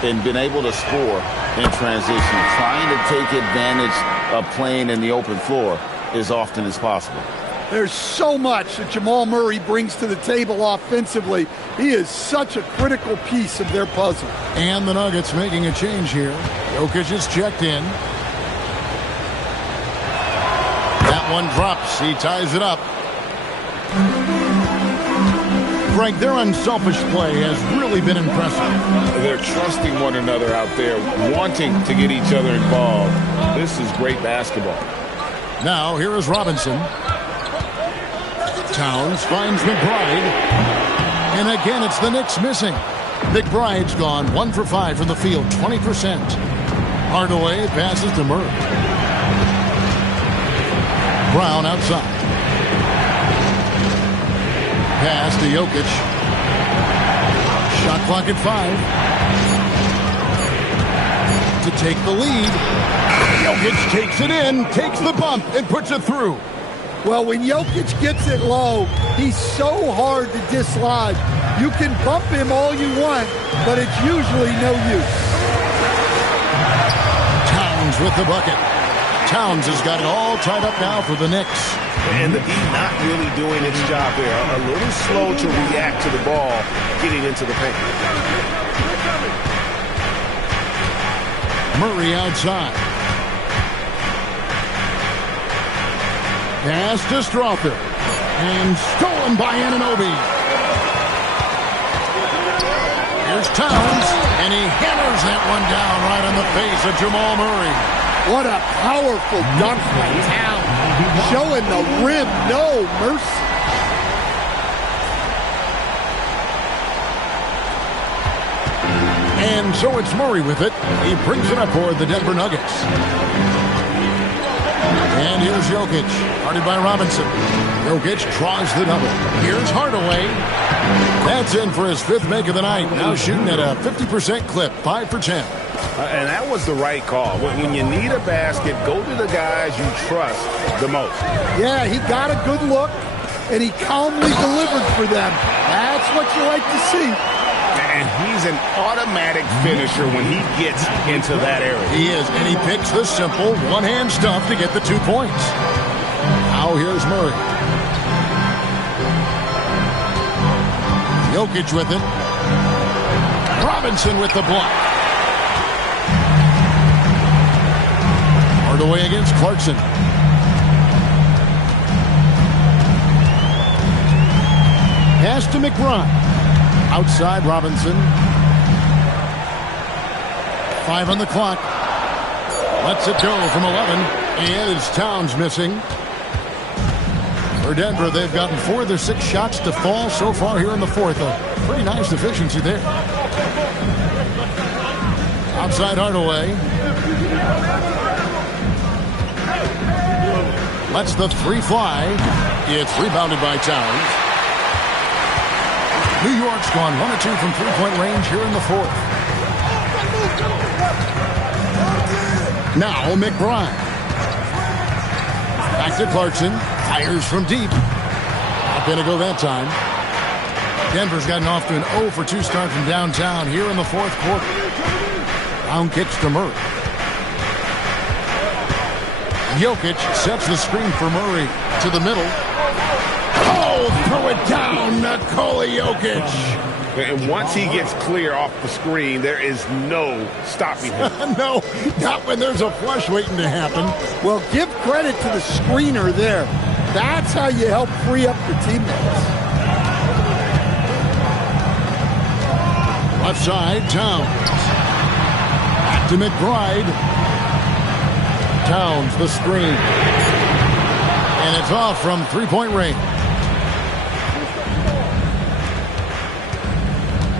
and been able to score in transition, trying to take advantage of playing in the open floor as often as possible. There's so much that Jamal Murray brings to the table offensively. He is such a critical piece of their puzzle. And the Nuggets making a change here. Jokic is checked in. That one drops. He ties it up. Greg, their unselfish play has really been impressive. They're trusting one another out there, wanting to get each other involved. This is great basketball. Now, here is Robinson. Towns finds McBride. And again, it's the Knicks missing. McBride's gone 1 for 5 from the field, 20%. Hardaway passes to Murray. Brown outside. Pass to Jokic. Shot clock at 5. To take the lead. Jokic takes it in, takes the bump, and puts it through. Well, when Jokic gets it low, he's so hard to dislodge. You can bump him all you want, but it's usually no use. Towns with the bucket. Towns has got it all tied up now for the Knicks. And the D not really doing its job there. A little slow to react to the ball getting into the paint. Murray outside. Pass to Strother. And stolen by Anunoby. Here's Towns. And he hammers that one down right on the face of Jamal Murray. What a powerful dunk by Towns. Showing the rim no mercy. And so it's Murray with it. He brings it up for the Denver Nuggets. And here's Jokic, guarded by Robinson. Jokic draws the double. Here's Hardaway. That's in for his 5th make of the night. Now shooting at a 50% clip, 5 for 10. And that was the right call. When you need a basket, go to the guys you trust the most. Yeah, he got a good look, and he calmly delivered for them. That's what you like to see. And he's an automatic finisher when he gets into that area. He is, and he picks the simple one-hand stuff to get the 2 points. Now here's Murray. Jokic with it. Robinson with the block. Hardaway against Clarkson. Pass to McBride. Outside Robinson. 5 on the clock. Lets it go from 11. And it's Towns missing. For Denver, they've gotten 4 of their 6 shots to fall so far here in the 4th. A pretty nice efficiency there. Outside Hardaway. Lets the 3 fly. It's rebounded by Towns. New York's gone 1 of 2 from 3-point range here in the 4th. Now McBride. Back to Clarkson. Fires from deep. Not going to go that time. Denver's gotten off to an 0 for 2 start from downtown here in the 4th quarter. Down kicks to Murray. Jokic sets the screen for Murray to the middle. Oh, throw it down, Nikola Jokic. And once he gets clear off the screen, there is no stopping him. No, not when there's a flush waiting to happen. Well, give credit to the screener there. That's how you help free up your teammates. Left side, Towns. Back to McBride. Towns, the screen. And it's off from 3-point range.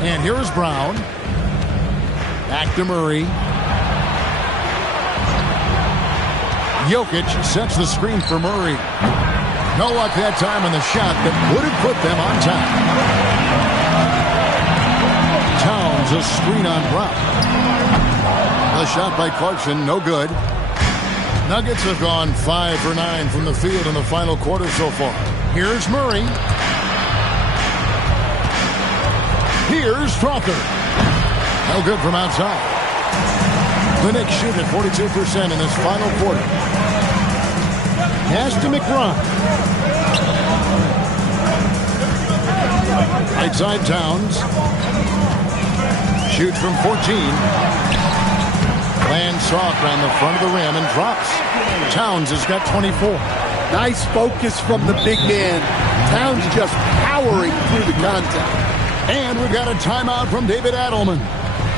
And here is Brown. Back to Murray. Jokic sets the screen for Murray. No luck that time on the shot that would have put them on top. Towns, a screen on Brown. The shot by Clarkson, no good. Nuggets have gone 5 for 9 from the field in the final quarter so far. Here's Murray. Here's Strother. No good from outside. The Knicks shoot at 42% in this final quarter. Pass to McBride. Right side Towns. Shoots from 14. Lands soft around the front of the rim and drops. Towns has got 24. Nice focus from the big man. Towns just powering through the contact. And we've got a timeout from David Adelman.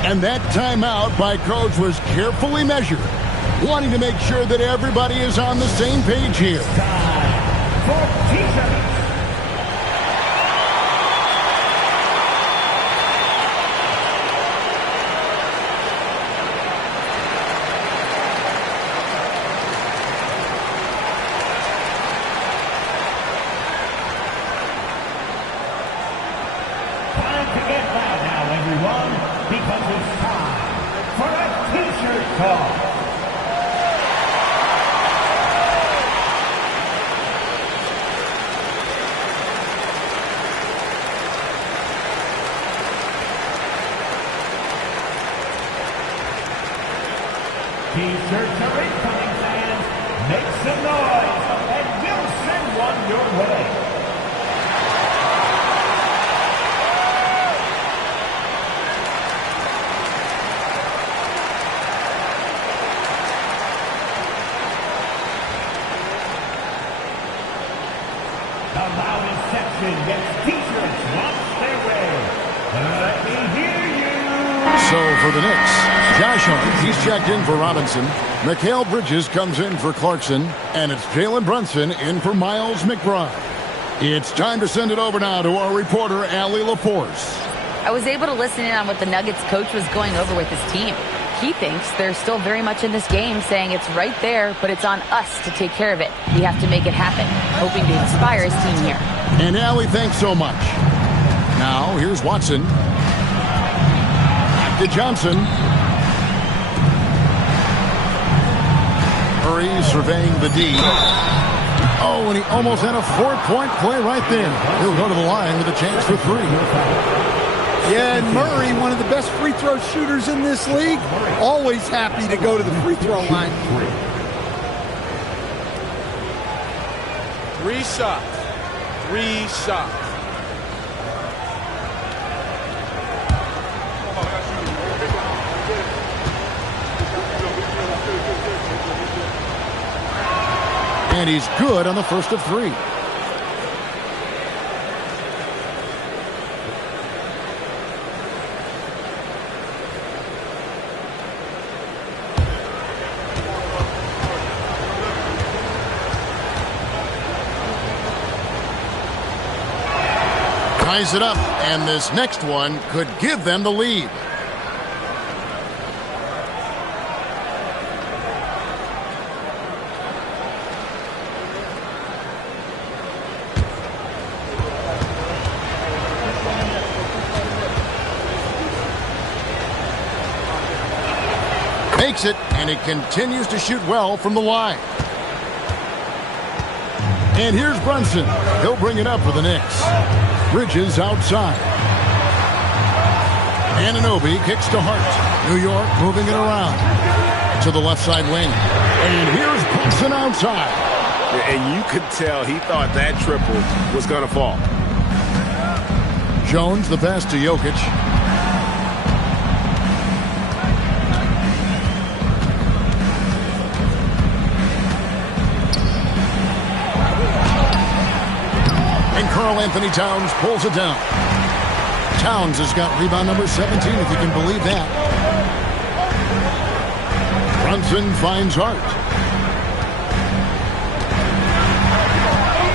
And that timeout by Coach was carefully measured, wanting to make sure that everybody is on the same page here. T-shirts are incoming, fans. Make some noise, and we'll send one your way. The loudest section gets T-shirts launched their way. Let me hear you So for the Knicks, Josh Hart, he's checked in for Robinson. Mikal Bridges comes in for Clarkson. And it's Jalen Brunson in for Miles McBride. It's time to send it over now to our reporter, Allie LaForce. I was able to listen in on what the Nuggets coach was going over with his team. He thinks they're still very much in this game, saying it's right there, but it's on us to take care of it. We have to make it happen, hoping to inspire his team here. And Allie, thanks so much. Now, here's Watson. Back to Johnson. Murray surveying the D. Oh, and he almost had a 4-point play right there. He'll go to the line with a chance for 3. Yeah, and Murray, one of the best free throw shooters in this league, always happy to go to the free throw line. 3 shots. 3 shots. And he's good on the first of 3. Ties it up, and this next one could give them the lead. Makes it, and he continues to shoot well from the line. And here's Brunson. He'll bring it up for the Knicks. Bridges outside. Anunoby kicks to Hart. New York moving it around to the left side wing. And here's Brunson outside. And you could tell he thought that triple was going to fall. Jones the pass to Jokic. Karl Anthony Towns pulls it down. Towns has got rebound number 17, if you can believe that. Brunson finds Hart.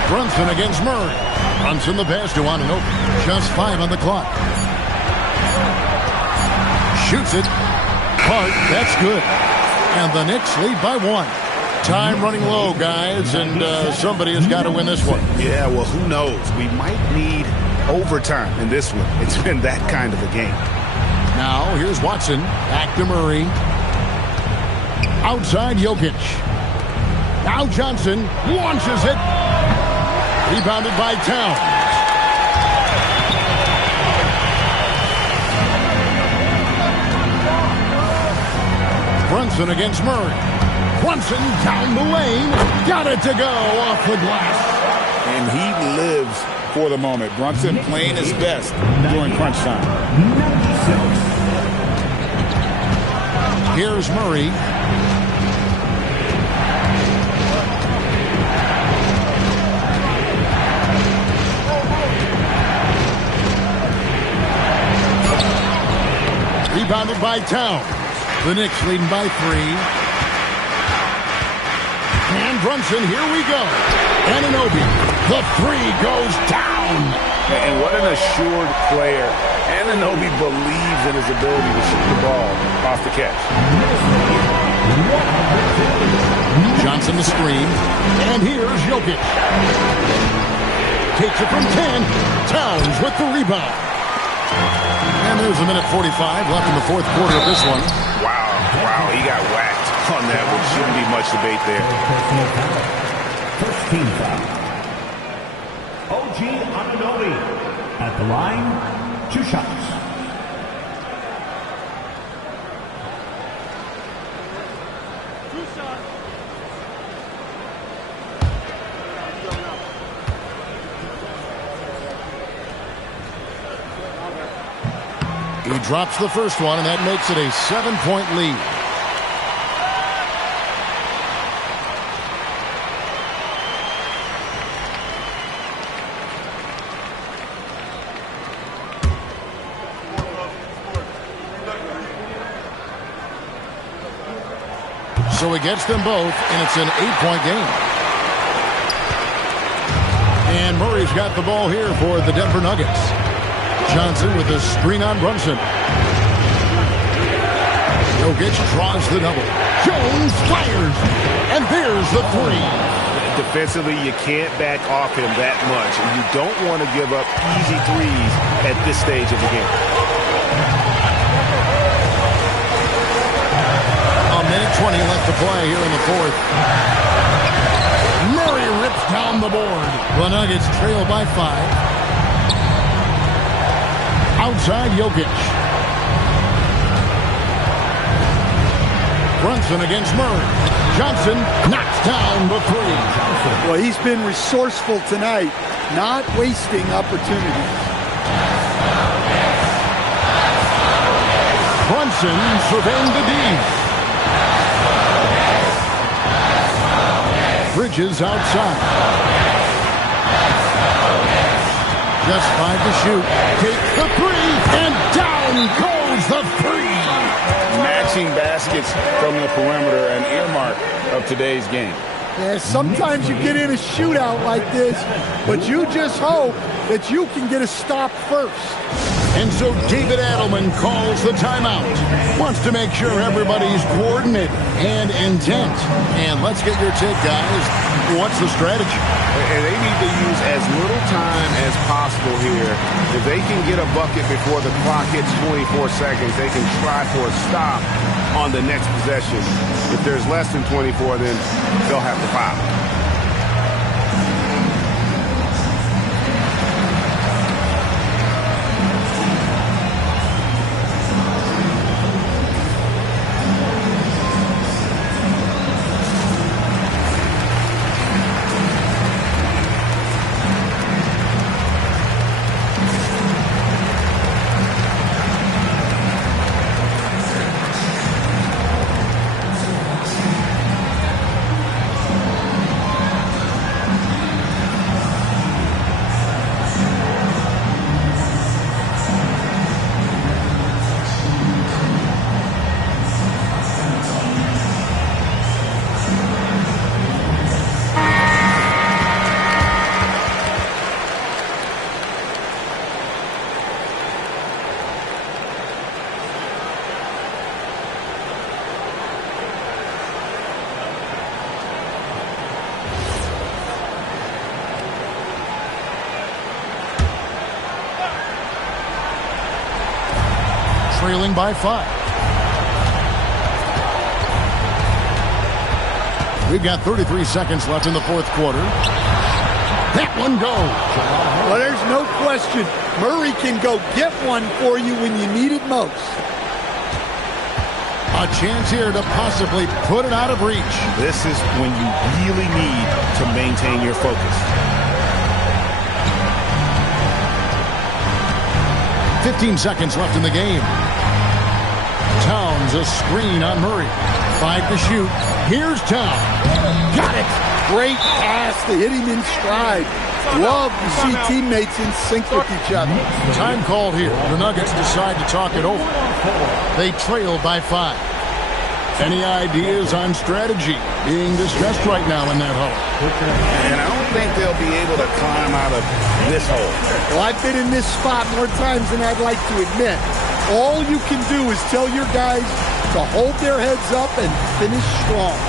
Brunson against Murray. Brunson the pass to Anunoby. Just 5 on the clock. Shoots it. Hart, that's good. And the Knicks lead by 1. Time running low, guys, and somebody has got to win this one. Yeah, well, who knows? We might need overtime in this one. It's been that kind of a game. Now, here's Watson. Back to Murray. Outside Jokic. Now Johnson launches it. Rebounded by Towns. Brunson against Murray. Brunson down the lane. Got it to go off the glass. And he lives for the moment. Brunson playing his best during crunch time. Here's Murray. Rebounded by Towns. The Knicks leading by 3. And Brunson, here we go. Anunoby, the 3 goes down. And what an assured player. Anunoby believes in his ability to shoot the ball off the catch. Johnson the screen. And here's Jokic. Takes it from 10. Towns with the rebound. And there's a minute 45 left in the fourth quarter of this one. Wow, he got whacked on that one. Shouldn't be much debate there. First team foul. OG Anunoby at the line, 2 shots. He drops the first one, and that makes it a 7-point lead. So he gets them both, and it's an 8-point game. And Murray's got the ball here for the Denver Nuggets. Johnson with a screen on Brunson. Jokic draws the double. Jones fires. And there's the three. Defensively, you can't back off him that much. And you don't want to give up easy threes at this stage of the game. A minute 20 left to play here in the fourth. Murray rips down the board. The Nuggets trail by 5. Outside Jokic. Brunson against Murray. Johnson knocks down the three. Well, he's been resourceful tonight, not wasting opportunities. Brunson surveying the D. Bridges outside. Just 5 to shoot. Take the three, and down goes the three. Matching baskets from the perimeter, an earmark of today's game. Yeah, sometimes you get in a shootout like this, but you just hope that you can get a stop first. And so David Adelman calls the timeout. Wants to make sure everybody's coordinated and intent. And let's get your take, guys. What's the strategy? And they need to use as little time as possible here. If they can get a bucket before the clock hits 24 seconds, they can try for a stop on the next possession. If there's less than 24, then they'll have to foul. Trailing by 5. We've got 33 seconds left in the fourth quarter. That one goes. Well, there's no question. Murray can go get one for you when you need it most. A chance here to possibly put it out of reach. This is when you really need to maintain your focus. 15 seconds left in the game. Towns a screen on Murray. 5 to shoot. Here's Towns. Got it. Great pass to hit him in stride. Love to see teammates in sync with each other. Time called here. The Nuggets decide to talk it over. They trail by 5. Any ideas on strategy being discussed right now in that hole? And I don't think they'll be able to climb out of this hole. Well, I've been in this spot more times than I'd like to admit. All you can do is tell your guys to hold their heads up and finish strong.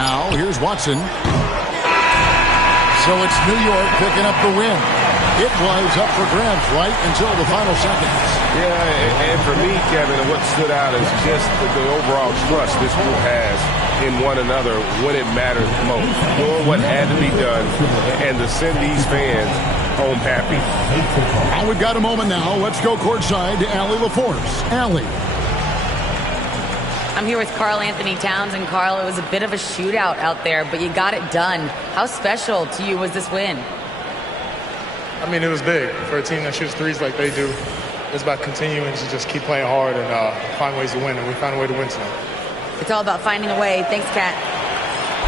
Now, here's Watson. So it's New York picking up the win. It was up for grabs right until the final seconds. Yeah, and for me, Kevin, what stood out is just the overall trust this group has in one another when it matters most. Doing what had to be done and to send these fans home happy. And we've got a moment now. Let's go courtside to Allie LaForce. Allie. I'm here with Karl Anthony Towns, and Karl, it was a bit of a shootout out there, but you got it done. How special to you was this win? I mean, it was big. For a team that shoots threes like they do, it's about continuing to just keep playing hard and find ways to win, and we found a way to win tonight. It's all about finding a way. Thanks, Kat.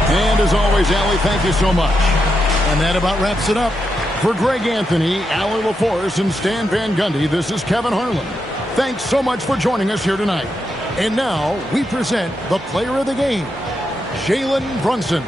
And as always, Allie, thank you so much. And that about wraps it up. For Greg Anthony, Allie LaForce, and Stan Van Gundy, this is Kevin Harlan. Thanks so much for joining us here tonight. And now we present the player of the game, Jalen Brunson.